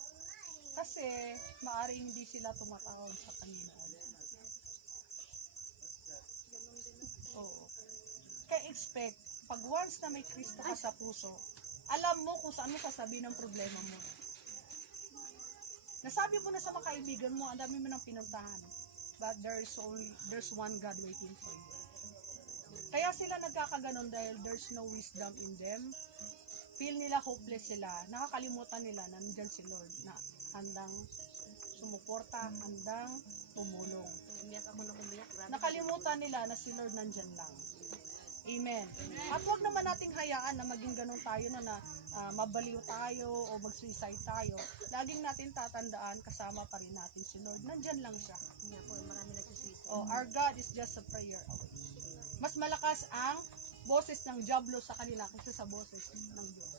Kasi maaring hindi sila tumatawag sa Panginoon. Oo. Kaya expect, pag once na may Kristo ka sa puso, alam mo kung saan mo sasabihin ang problema mo. Nasabi mo na sa mga kaibigan mo, ang dami mo nang pinuntahan. But there's one God waiting for you. Kaya sila nagkakaganon dahil there's no wisdom in them. Feel nila hopeless sila. Nakakalimutan nila na nandyan si Lord na handang sumuporta, handang tumulong. Umiyak ako na umiyak. Grabe. Nakalimutan nila na si Lord nandyan lang. Amen. At huwag naman nating hayaan na maging ganun tayo na mabaliw tayo o mag-suicide tayo. Laging natin tatandaan, kasama pa rin natin si Lord. Nandyan lang siya. Nga po, marami nagsisuicide. Oh, our God is just a prayer away. Mas malakas ang boses ng diablo sa kanila kaysa sa boses ng Diyos.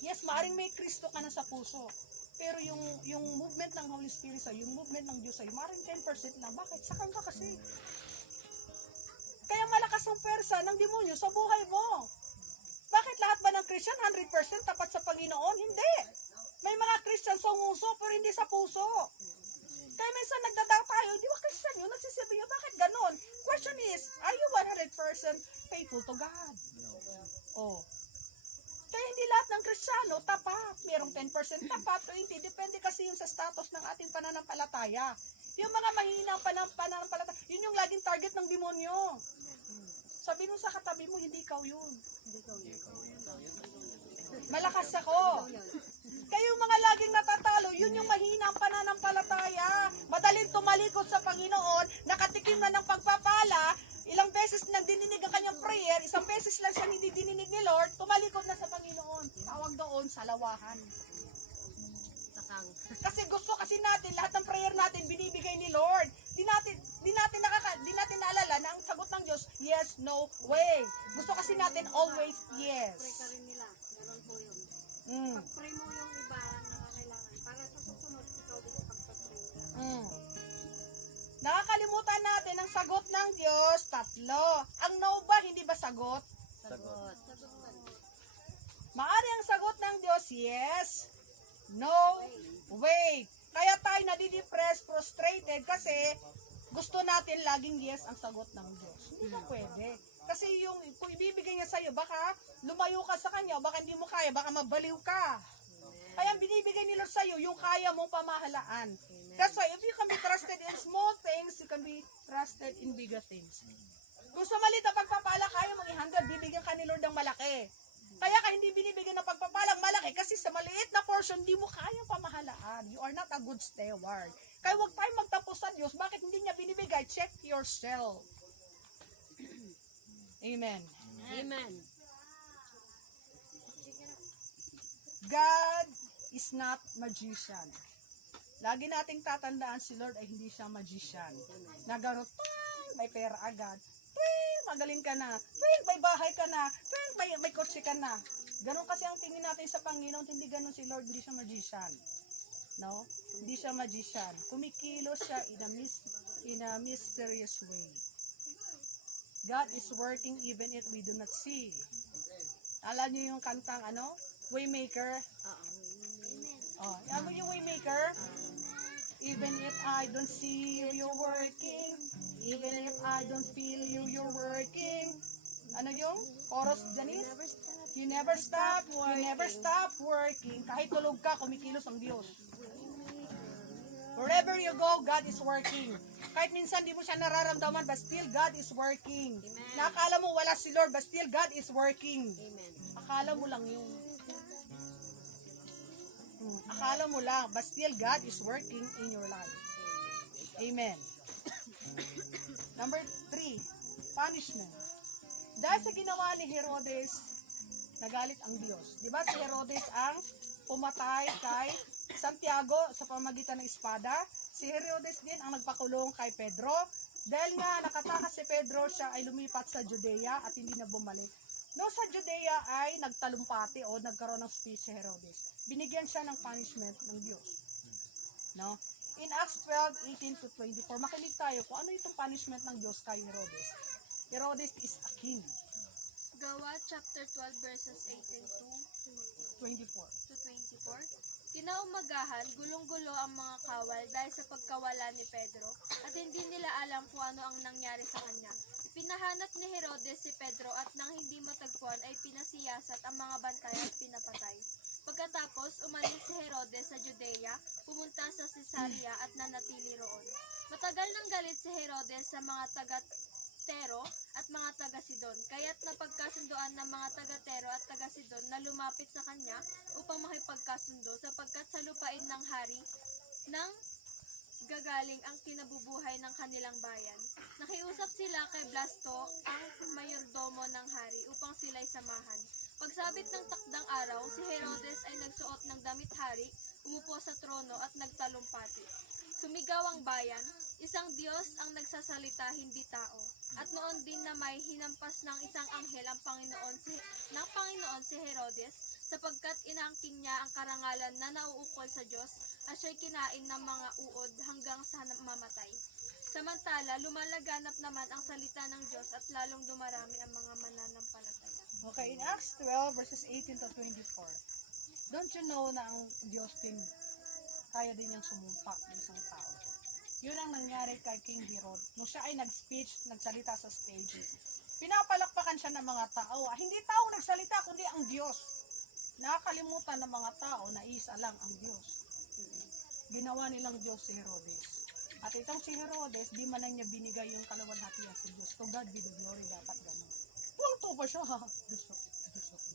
Yes, maaring may Kristo ka na sa puso. Pero yung movement ng Holy Spirit sa'yo, yung movement ng Diyos sa'yo, maaring 10% lang. Bakit? Sakang ka kasi. Kaya malakas ang persa ng demonyo sa buhay mo. Bakit lahat ba ng Christian 100% tapat sa Panginoon? Hindi. May mga Christian sa nguso pero hindi sa puso. Kaya minsan nagdadao tayo, di ba Christian yun? Nagsisabi nyo, bakit ganon? Question is, are you 100% faithful to God? Oh. Kaya hindi lahat ng Kristiyano tapat. Merong 10% tapat, 20%. Depende kasi yung sa status ng ating pananampalataya. Yung mga mahinang pananampalataya, yun yung laging target ng demonyo. Sabi mo sa katabi mo, hindi ikaw yun. Malakas ako. Kayo mga laging natatalo, yun yung mahinang pananampalataya. Madaling tumalikod sa Panginoon, nakatikim na ng pagpapala, ilang beses nang dininig ang kanyang prayer, isang beses lang siya hindi dininig ni Lord, tumalikod na sa Panginoon. Tawag doon, salawahan. Sakang. Kasi gusto kasi natin, lahat ng prayer natin, binibigay ni Lord. Di natin naalala na ang sagot ng Diyos, yes, no, way. Gusto kasi natin always yes. Pray ka rin nila. Ganun po yun. Mm. Pag-pray mo yung iba na kailangan. Para sa susunod, ikaw din yung pagpapray. Mm. Nakakalimutan natin ang sagot ng Diyos, tatlo. Ang no ba, hindi ba sagot? Sagot. Maari ang sagot ng Diyos, yes, no, way. Kaya tayo nadidepress, frustrated kasi gusto natin laging yes ang sagot ng Diyos. Hindi na pwede. Kasi yung kung ibibigay niya sa'yo, baka lumayo ka sa Kanya, baka hindi mo kaya, baka mabaliw ka. Kaya ang binibigay ni Lord sa'yo, yung kaya mong pamahalaan. That's why if you can be trusted in small things, you can be trusted in bigger things. Kung sa maliit na pagpapala, kaya mong i-handle, bibigyan ka ni Lord ng malaki. Kaya ka hindi binibigyan ng pagpapalang malaki kasi sa maliit na portion, hindi mo kayang pamahalaan. You are not a good steward. Kaya huwag tayong magtapos sa Diyos. Bakit hindi niya binibigay? Check yourself. Amen. Amen. God is not magician. Lagi nating tatandaan si Lord ay hindi siya magician. Nagano, may pera agad. magaling ka na. Tuwing may bahay ka na. Tuwing may kotse ka na. Ganon kasi ang tingin natin sa Panginoon, hindi ganon si Lord, hindi siya magician. No? Hindi siya magician. Kumikilos siya in a mysterious way. God is working even if we do not see. Alam niyo yung kantang Waymaker? Oh, alam mo yung Waymaker? Even if I don't see you, you're working. Even if I don't feel you, you're working. Ano yung chorus, Janice? You never stop, you never stop working. Kahit tulog ka, kumikilos ang Diyos. Wherever you go, God is working. Kahit minsan di mo siya nararamdaman, but still God is working. Nakakala mo wala si Lord, but still God is working. Amen. Akala mo lang yun. Akala mo lang, but still God is working in your life. Amen. Number 3, punishment. Dahil sa ginawa ni Herodes, nagalit ang Diyos. Di ba si Herodes ang pumatay kay Santiago sa pamamagitan ng espada? Si Herodes din ang nagpakulong kay Pedro. Dahil nga nakatakas si Pedro, siya ay lumipat sa Judea at hindi na bumalik. No, sa Judea ay nagtalumpati o nagkaroon ng speech si Herodes. Binigyan siya ng punishment ng Diyos. No? In Acts 12:18-24, makinig tayo kung ano itong punishment ng Diyos kay Herodes. Herodes is a king. Gawa chapter 12 verses 18 to 24. 24. Kinaumagahan, gulong-gulo ang mga kawal dahil sa pagkawala ni Pedro at hindi nila alam kung ano ang nangyari sa kanya. Ipinahanap ni Herodes si Pedro at nang hindi matagpuan ay pinasiyasat ang mga bantay at pinapatay. Pagkatapos, umalis si Herodes sa Judea, pumunta sa Cesarea at nanatili roon. Matagal nang galit si Herodes sa mga taga-Tero at mga taga-Sidon, kaya't napagkasundoan ng mga taga-Tero at taga-Sidon na lumapit sa kanya upang makipagkasundo sapagkat sa lupain ng hari nang gagaling ang kinabubuhay ng kanilang bayan. Nakiusap sila kay Blasto, ang mayordomo ng hari, upang sila'y samahan. Pagsabit ng takdang araw, si Herodes ay nagsuot ng damit hari, umupo sa trono at nagtalumpati. Sumigaw ang bayan, isang Diyos ang nagsasalita, hindi tao. At noon din na may hinampas ng isang anghel ang Panginoon si Herodes, sapagkat inaangkin niya ang karangalan na nauukol sa Diyos at siya'y kinain ng mga uod hanggang sa mamatay. Samantala, lumalaganap naman ang salita ng Diyos at lalong dumarami ang mga mananampalataya. Okay, in Acts 12 verses 18-24, don't you know na ang Diyos din, kaya din niyang sumumpa ng isang tao. Yun ang nangyari kay King Herod. Nung siya ay nag-speech, nagsalita sa stage, pinapalakpakan siya ng mga tao. Hindi tao nagsalita, kundi ang Diyos. Nakakalimutan ng mga tao na isa lang ang Diyos. Ginawa nilang Diyos si Herodes. At itong si Herodes, di man lang niya binigay yung kaluwalhatian sa Diyos. To God be the glory, dapat gano'n. Tuwang-tuwa siya, ha?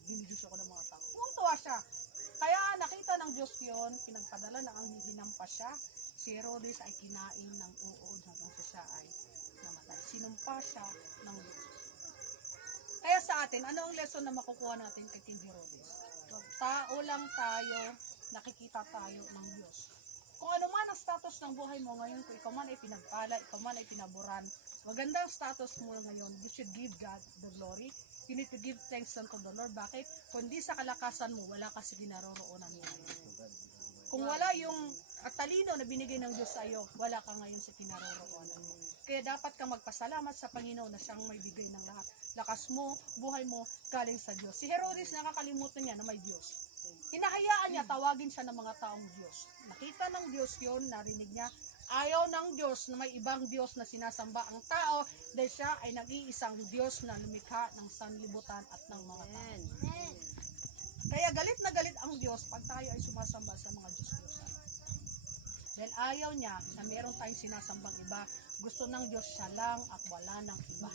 Dinidiyos ako ng mga tao. Tuwang-tuwa siya. Kaya nakita ng Diyos yun, pinagpadala na ang hinampas siya. Si Herodes ay kinain ng uod hanggang siya ay namatay. Sinumpa siya ng Diyos. Kaya sa atin, ano ang lesson na makukuha natin kay King Herodes? Tao lang tayo, nakikita tayo ng Diyos. Kung ano man ang status ng buhay mo ngayon, kung ikaw man ay pinagpala, ikaw man ay pinaburan, maganda ang status mo ngayon, you should give God the glory. You need to give thanks unto the Lord. Bakit? Kung di sa kalakasan mo, wala ka sa ginaroroonan mo. Kung wala yung talino na binigay ng Diyos sa iyo, wala ka ngayon sa kinaroroonan mo. Kaya dapat kang magpasalamat sa Panginoon na siyang may bigay ng lahat. Lakas mo, buhay mo, galing sa Diyos. Si Herodes, nakakalimutan niya na may Diyos. Hinahayaan niya, tawagin siya ng mga taong Diyos. Nakita ng Diyos yon, narinig niya. Ayaw ng Diyos na may ibang Diyos na sinasamba ang tao dahil siya ay nag-iisang Diyos na lumikha ng sanlibutan at ng mga tao. Kaya galit na galit ang Diyos pag tayo ay sumasamba sa mga Diyos-Diyosan. Dahil ayaw niya na meron tayong sinasambang iba. Gusto ng Diyos siya lang at wala ng iba.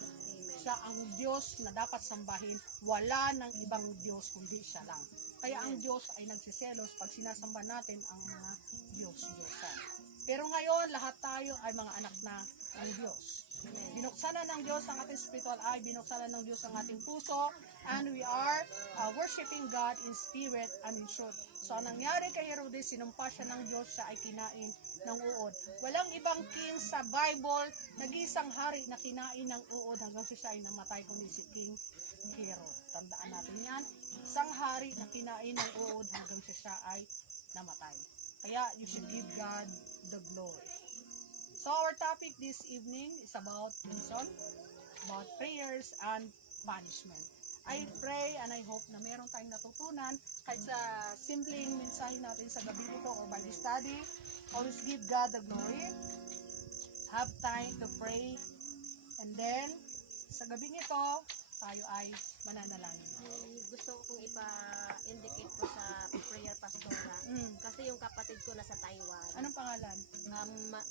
Siya ang Diyos na dapat sambahin. Wala ng ibang Diyos kundi siya lang. Kaya ang Diyos ay nagsiselos pag sinasamba natin ang mga Diyos-Diyosan. Pero ngayon, lahat tayo ay mga anak na ng Diyos. Binuksan na ng Diyos ang ating spiritual eye, binuksan na ng Diyos ang ating puso, and we are worshiping God in spirit and in truth. So, ang nangyari kay Herodes, sinumpa siya ng Diyos, siya ay kinain ng uod. Walang ibang king sa Bible, nag-iisang hari na kinain ng uod hanggang siya ay namatay, kundi si King Herod. Tandaan natin yan. Isang hari na kinain ng uod hanggang siya ay namatay. Kaya, you should give God the glory. So, our topic this evening is about prison, about prayers and punishment. I pray and I hope na meron tayong natutunan kahit sa simpleng mensahe natin sa gabi ito or Bible study. Always give God the glory. Have time to pray. And then, sa gabing ito, tayo ay mananalangin. Gusto ko kong ipa-indicate po sa prayer pastora. Kasi yung kapatid ko nasa Taiwan. Anong pangalan?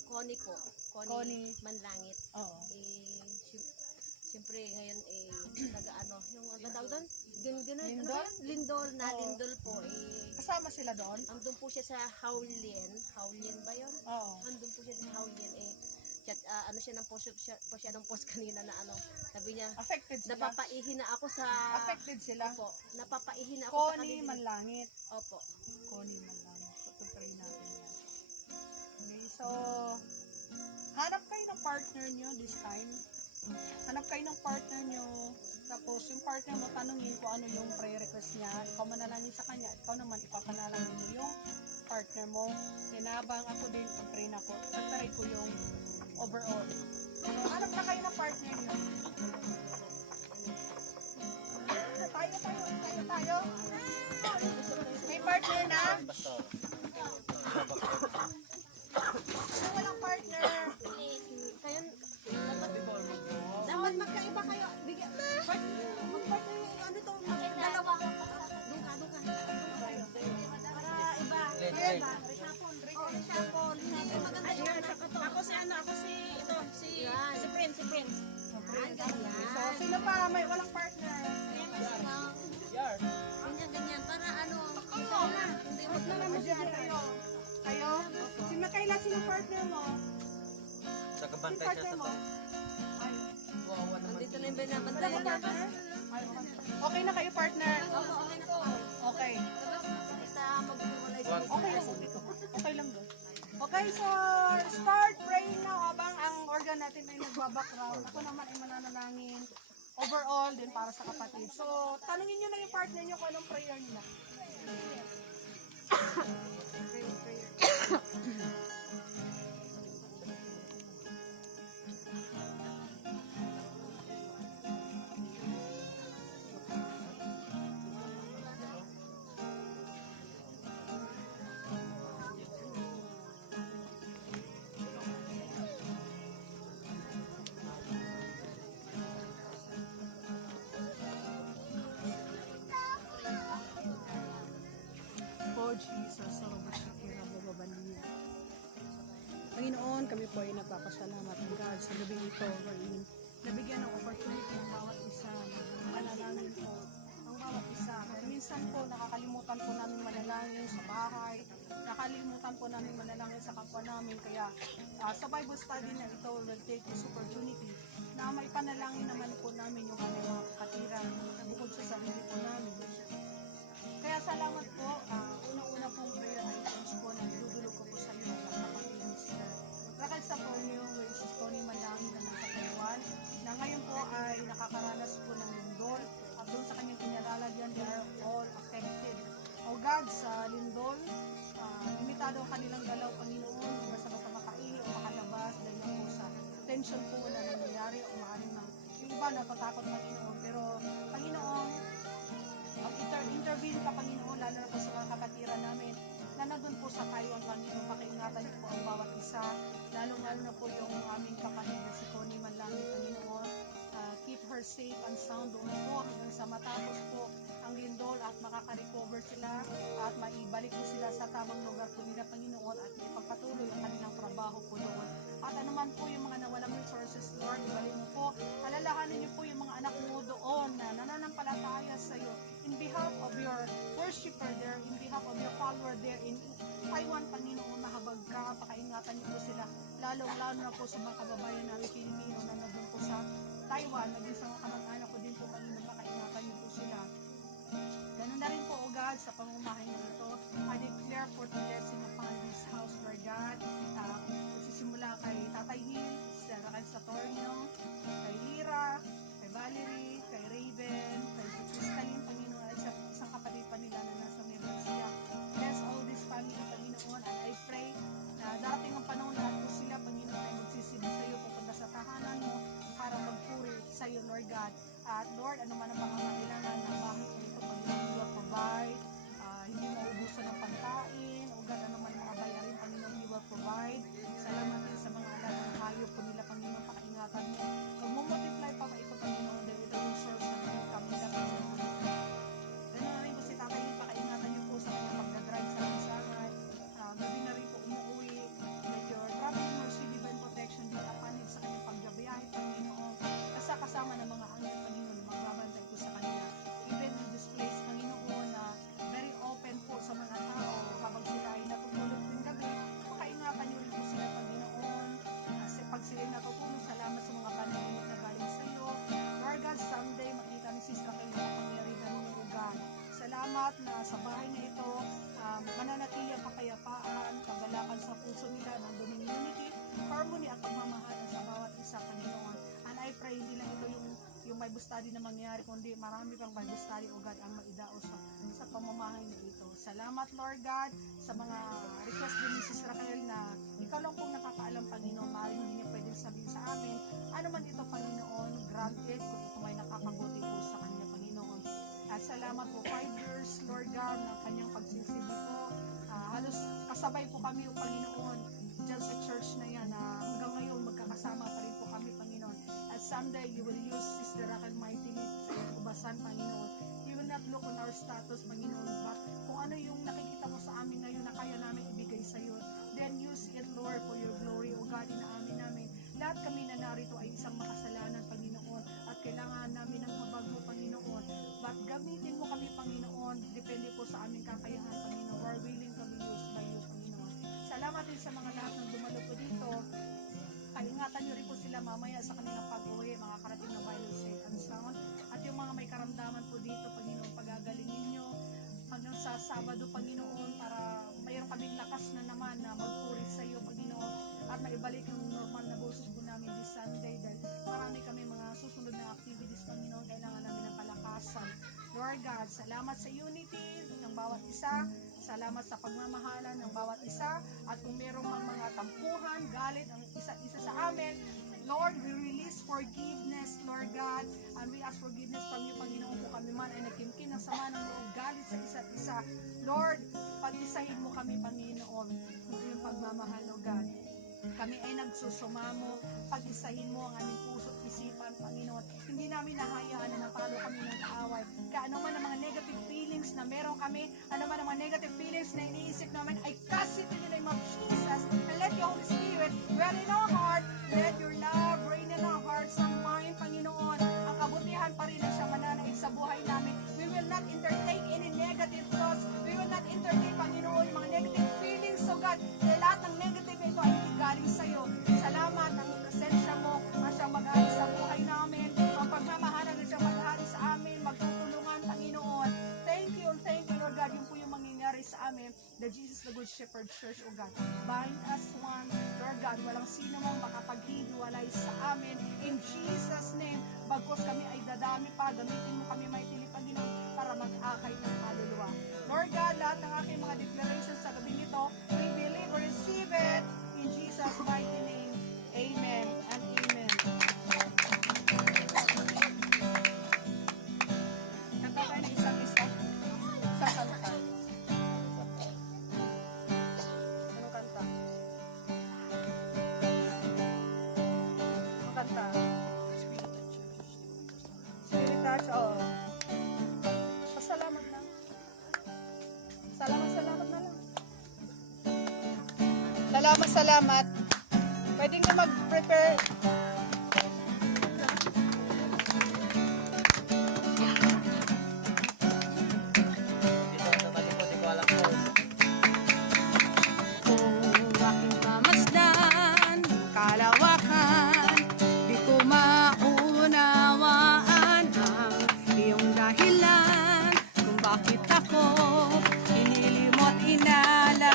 Connie po. Connie. Manlangit. Oo. Siyempre ngayon nag-ano, yung ano tawag doon? Lindol? Lindol na Oo. Lindol po. Kasama sila doon? Andun po siya sa Howlien. Howlien ba yun? Oo. Andun po siya sa Howlien. Ano siya ng post siya ng post kanina na ano. Sabi niya, Affected sila? napapaihi na ako sa... Affected sila? Opo. Napapaihi na ako sa Connie kanila. Manlangit. Opo. Connie Manlangit. So, pray natin yan. Okay, so, hanap kayo ng partner nyo this time. Hanap kayo ng partner nyo. Tapos, yung partner mo, tanungin ko ano yung prayer request niya. Ikaw manalangin sa kanya. Ikaw naman, ipapanalangin mo yung partner mo. Tinabang ako din, pag-pray na ko. Pag-pray ko yung overall. So, hanap na kayo ng partner nyo. Tayo. May partner na? Pastor. Sino walang partner? Kayo, dapat magkaiba kayo. Mag-partner yung ano to, dalawa. Doon ka. Para iba. Len. Reshuffle. Maganda yun. Si Prince. Ganyan. So, sino pa may walang partner? Ganyan. Para ano, hindi mo Huwag na naman siya kayo. Kayo? Si Makaila, sino partner mo? Sa Sino kabantay siya partner sa mo? Ay, nandito na yung binabanda. wala ka partner? Ay, okay na kayo partner? Okay. Basta maghiwalay sa Okay lang. Okay lang doon. Okay, so start praying now habang ang organ natin ay nagbabackground. Ako naman ay mananalangin overall din para sa kapatid. So, tanungin nyo na yung partner nyo kung anong prayer nila. Oh Jesus, so Shakira Bababaliya. Panginoon, kami po ay nagpapasalamat ng God sa gabing ito wherein nabigyan ng opportunity ng bawat isa na manalangin po ang bawat isa. Dahil minsan po nakakalimutan po namin manalangin sa bahay, nakalimutan po namin manalangin sa kapwa namin. Kaya sa Bible study na ito will take this opportunity na may panalangin naman po namin yung aming mga kapatiran bukod sa sarili po namin. Kaya salamat po, unang-una pong prayer items po na niludulog ko po sa iyo at kapatid Mr. Raquel Saponio, which is Connie Manlangit na nasa Taiwan, na ngayon po ay nakakaranas po ng lindol at doon sa kanyang pinalalagyan, they are all affected. O God, sa lindol, limitado ang kanilang galaw, Panginoon, basta-basta makaihi o makalabas dahil na po sa tension po na nangyayari o maaaring ng yung iba natatakot, Panginoon. Pero Panginoon, intervene ka, Panginoon, lalo na po sa mga kapatiran namin na nandun po sa Taiwan, Panginoon. Pakiingatan niyo po ang bawat isa, lalo na po yung aming kapatid na si Connie Manlangit, Panginoon. Keep her safe and sound doon po hanggang sa matapos po ang lindol at makaka-recover sila at maibalik po sila sa tamang lugar po nila, Panginoon, at ipagpatuloy ang kanilang trabaho po doon. At anuman po yung mga nawalang resources, Lord, ibalik mo po. Alalahanin niyo po yung mga anak mo doon na nananampalataya sa iyo in behalf of your worshiper there, in behalf of your follower there in Taiwan, Panginoon, mahabag ka, pakaingatan niyo po sila, lalo na po sa mga kababayan namin Pilipino na nandun po sa Taiwan, naging sa mga kamag-anak ko din po, Panginoon, pakaingatan niyo po sila. for the blessing upon this house, Lord God. Sisimula kay Tatay Hill, sa Raquel Satornio, kay Lira, kay Valerie, kay Raven, kay Crystalline, Panginoon, at isang kapatid pa nila na nasa Nebraska. Bless all this family, Panginoon, and I pray na darating ang panahon lahat po sila, Panginoon, ay magsisilbi sa iyo, pupunta sa tahanan mo para magpuri sa iyo, Lord God. At Lord, ano man ang pangangailangan ng bahay ko ito, Panginoon, you will provide. Hindi maubusan ng pagkain, o God, ano man mga bayarin, Panginoon, you will provide. Salamat din sa mga alagang hayop po nila, Panginoon, pakaingatan mo. Kung multiply pa ito, Panginoon, dahil ito yung source ng income nila, Panginoon. Ganun na rin po si Tatay, pakaingatan niyo po sa kanyang pagdadrive sa lansangan. Gabi na rin po umuwi. Let your traveling mercy, divine protection be upon him sa kanyang paggabiyahe, Panginoon. Kasama ng mga angel, Panginoon, magbabantay po sa kanila. Even in this place, Panginoon, na very open po sa mga tao habang sila ay natutulog ng gabi, pakaingatan niyo rin po sila, Panginoon. Kasi pag sila ay natutulog, salamat sa mga panaginip na galing sa iyo. Lord God, someday makita ni Sister Raquel na kapangyarihan mo, O God. Salamat na sa bahay na ito, mananatili ang kapayapaan, kagalakan sa puso nila, nandun yung unity, harmony at pagmamahalan sa bawat isa, Panginoon. And I pray, hindi lang ito yung Bible study na mangyari, kundi marami pang Bible study, O God, ang maidaos sa pamamahay na ito. Salamat, Lord God, sa mga request din ni Sister Raquel na ikaw lang pong nakakaalam, Panginoon, maaaring hindi niya pwedeng sabihin sa amin. Ano man ito, Panginoon, granted kung ito may nakakabuti po sa kanya, Panginoon. At salamat po, 5 years, Lord God, ng kanyang pagsisilbi po. Halos kasabay po kami, O Panginoon, dyan sa church na yan. Hanggang ngayon, magkakasama pa rin po kami, Panginoon. At someday, you will use Sister Raquel mightily sa iyong ubasan, Panginoon. You will not look on our status, Panginoon, but kung ano yung nakikita mo sa amin ngayon na kaya namin ibigay sa iyo, then use it, Lord, for your glory, O God, inaamin namin. Lahat kami na narito ay isang makasalanan, Panginoon, at kailangan namin ng habag mo, Panginoon. But gamitin mo kami, Panginoon, depende po sa aming kakayahan, Panginoon. We're willing to be used by you, Panginoon. Salamat din sa mga lahat ng dumalo po dito. Kaingatan niyo rin po sila mamaya sa kanilang pag-uwi, mga karating na violence, safe and sound. At yung mga may karamdaman po dito, Panginoon, pagagalingin niyo hanggang sa Sabado, Panginoon, para mayroon kaming lakas na naman na magpuri sa iyo, Panginoon, at maibalik yung normal na boses po namin this Sunday dahil marami kami mga susunod na activities, Panginoon, kailangan namin ng palakasan. Lord God, salamat sa unity ng bawat isa, salamat sa pagmamahalan ng bawat isa, at kung merong mga tampuhan, galit ang isa't isa sa amin, Lord, we release forgiveness, Lord God, and we ask forgiveness from you, Panginoon, kung kami man ay nagkimkim ng sama ng loob, galit sa isa't isa. Lord, pag-isahin mo kami, Panginoon, yung pagmamahal, Lord God. Kami ay nagsusumamo, pag-isahin mo ang aming puso't isipan, Panginoon. Hindi namin nahayaan na matalo kami ng kaaway. Kaya ano man ang mga negative feelings na meron kami, ano man ang mga negative feelings na iniisip namin, I cast it in the name of Jesus, and let your Holy Spirit dwell in our heart, let your love reign in our hearts and mind, Panginoon. Ang kabutihan pa rin na siya mananaig sa buhay namin. We will not entertain any negative thoughts. We will not entertain, Panginoon, yung mga negative feelings, so God, na lahat ng negative ito ay hindi galing sa iyo. Salamat ang presensya mo ang siyang mag-ahari sa buhay namin, ang pagmamahalan na siyang mag-ahari sa amin, magtutulungan, Panginoon. Thank you, Lord God, yun po yung mangyayari sa amin, the Jesus the Good Shepherd Church, O God. Bind us one, Lord God, walang sino mong makapaghihiwalay sa amin, in Jesus' name. Bagkos kami ay dadami pa, gamitin mo kami may Panginoon, para mag-akay ng kaluluwa. Lord God, lahat ng aking mga declarations sa gabi nito, we believe, receive it, in Jesus' mighty name. Amen and amen. Kanta tayo ng isang-isa. Isang kanta. Anong kanta? Anong kanta? Spirit touch, oh. Pasalamat lang. Salamat na lang. Salamat. Pwede nyo mag-prepare. Dito sa talikod, di ko alam po. Kung aking mamasdan, kalawakan, di ko maunawaan ang iyong dahilan kung bakit ako inilimot inala.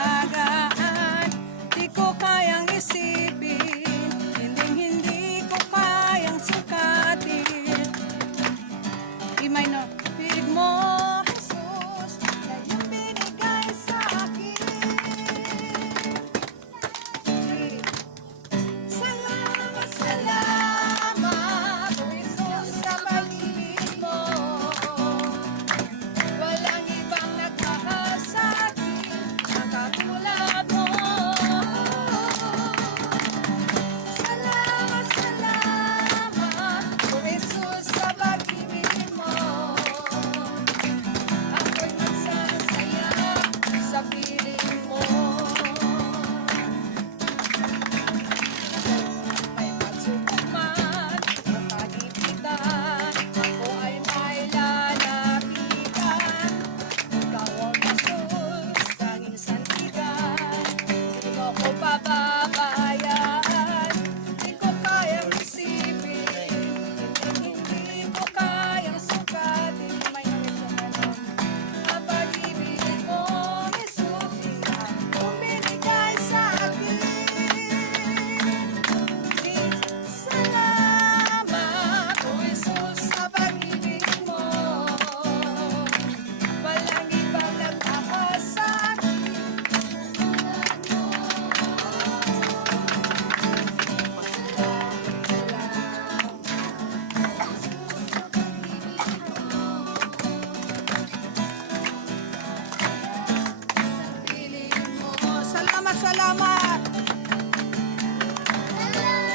salamat.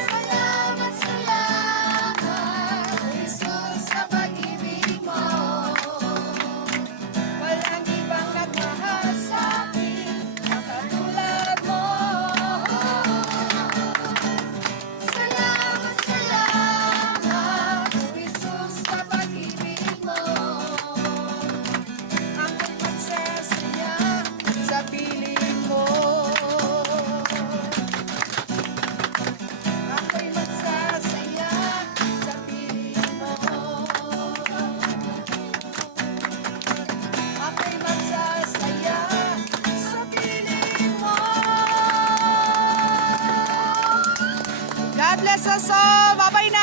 Salamat, salamat, Jesus, sa pag-ibig mo. Walang ibang nagmahal sa akin na katulad mo. Salamat, salamat, Jesus, sa pag-ibig mo. Ako'y magsasaya sa piling mo. Ako'y magsasaya sa piling mo. Ako'y magsasaya sa piling mo. God bless us all. Bye-bye na.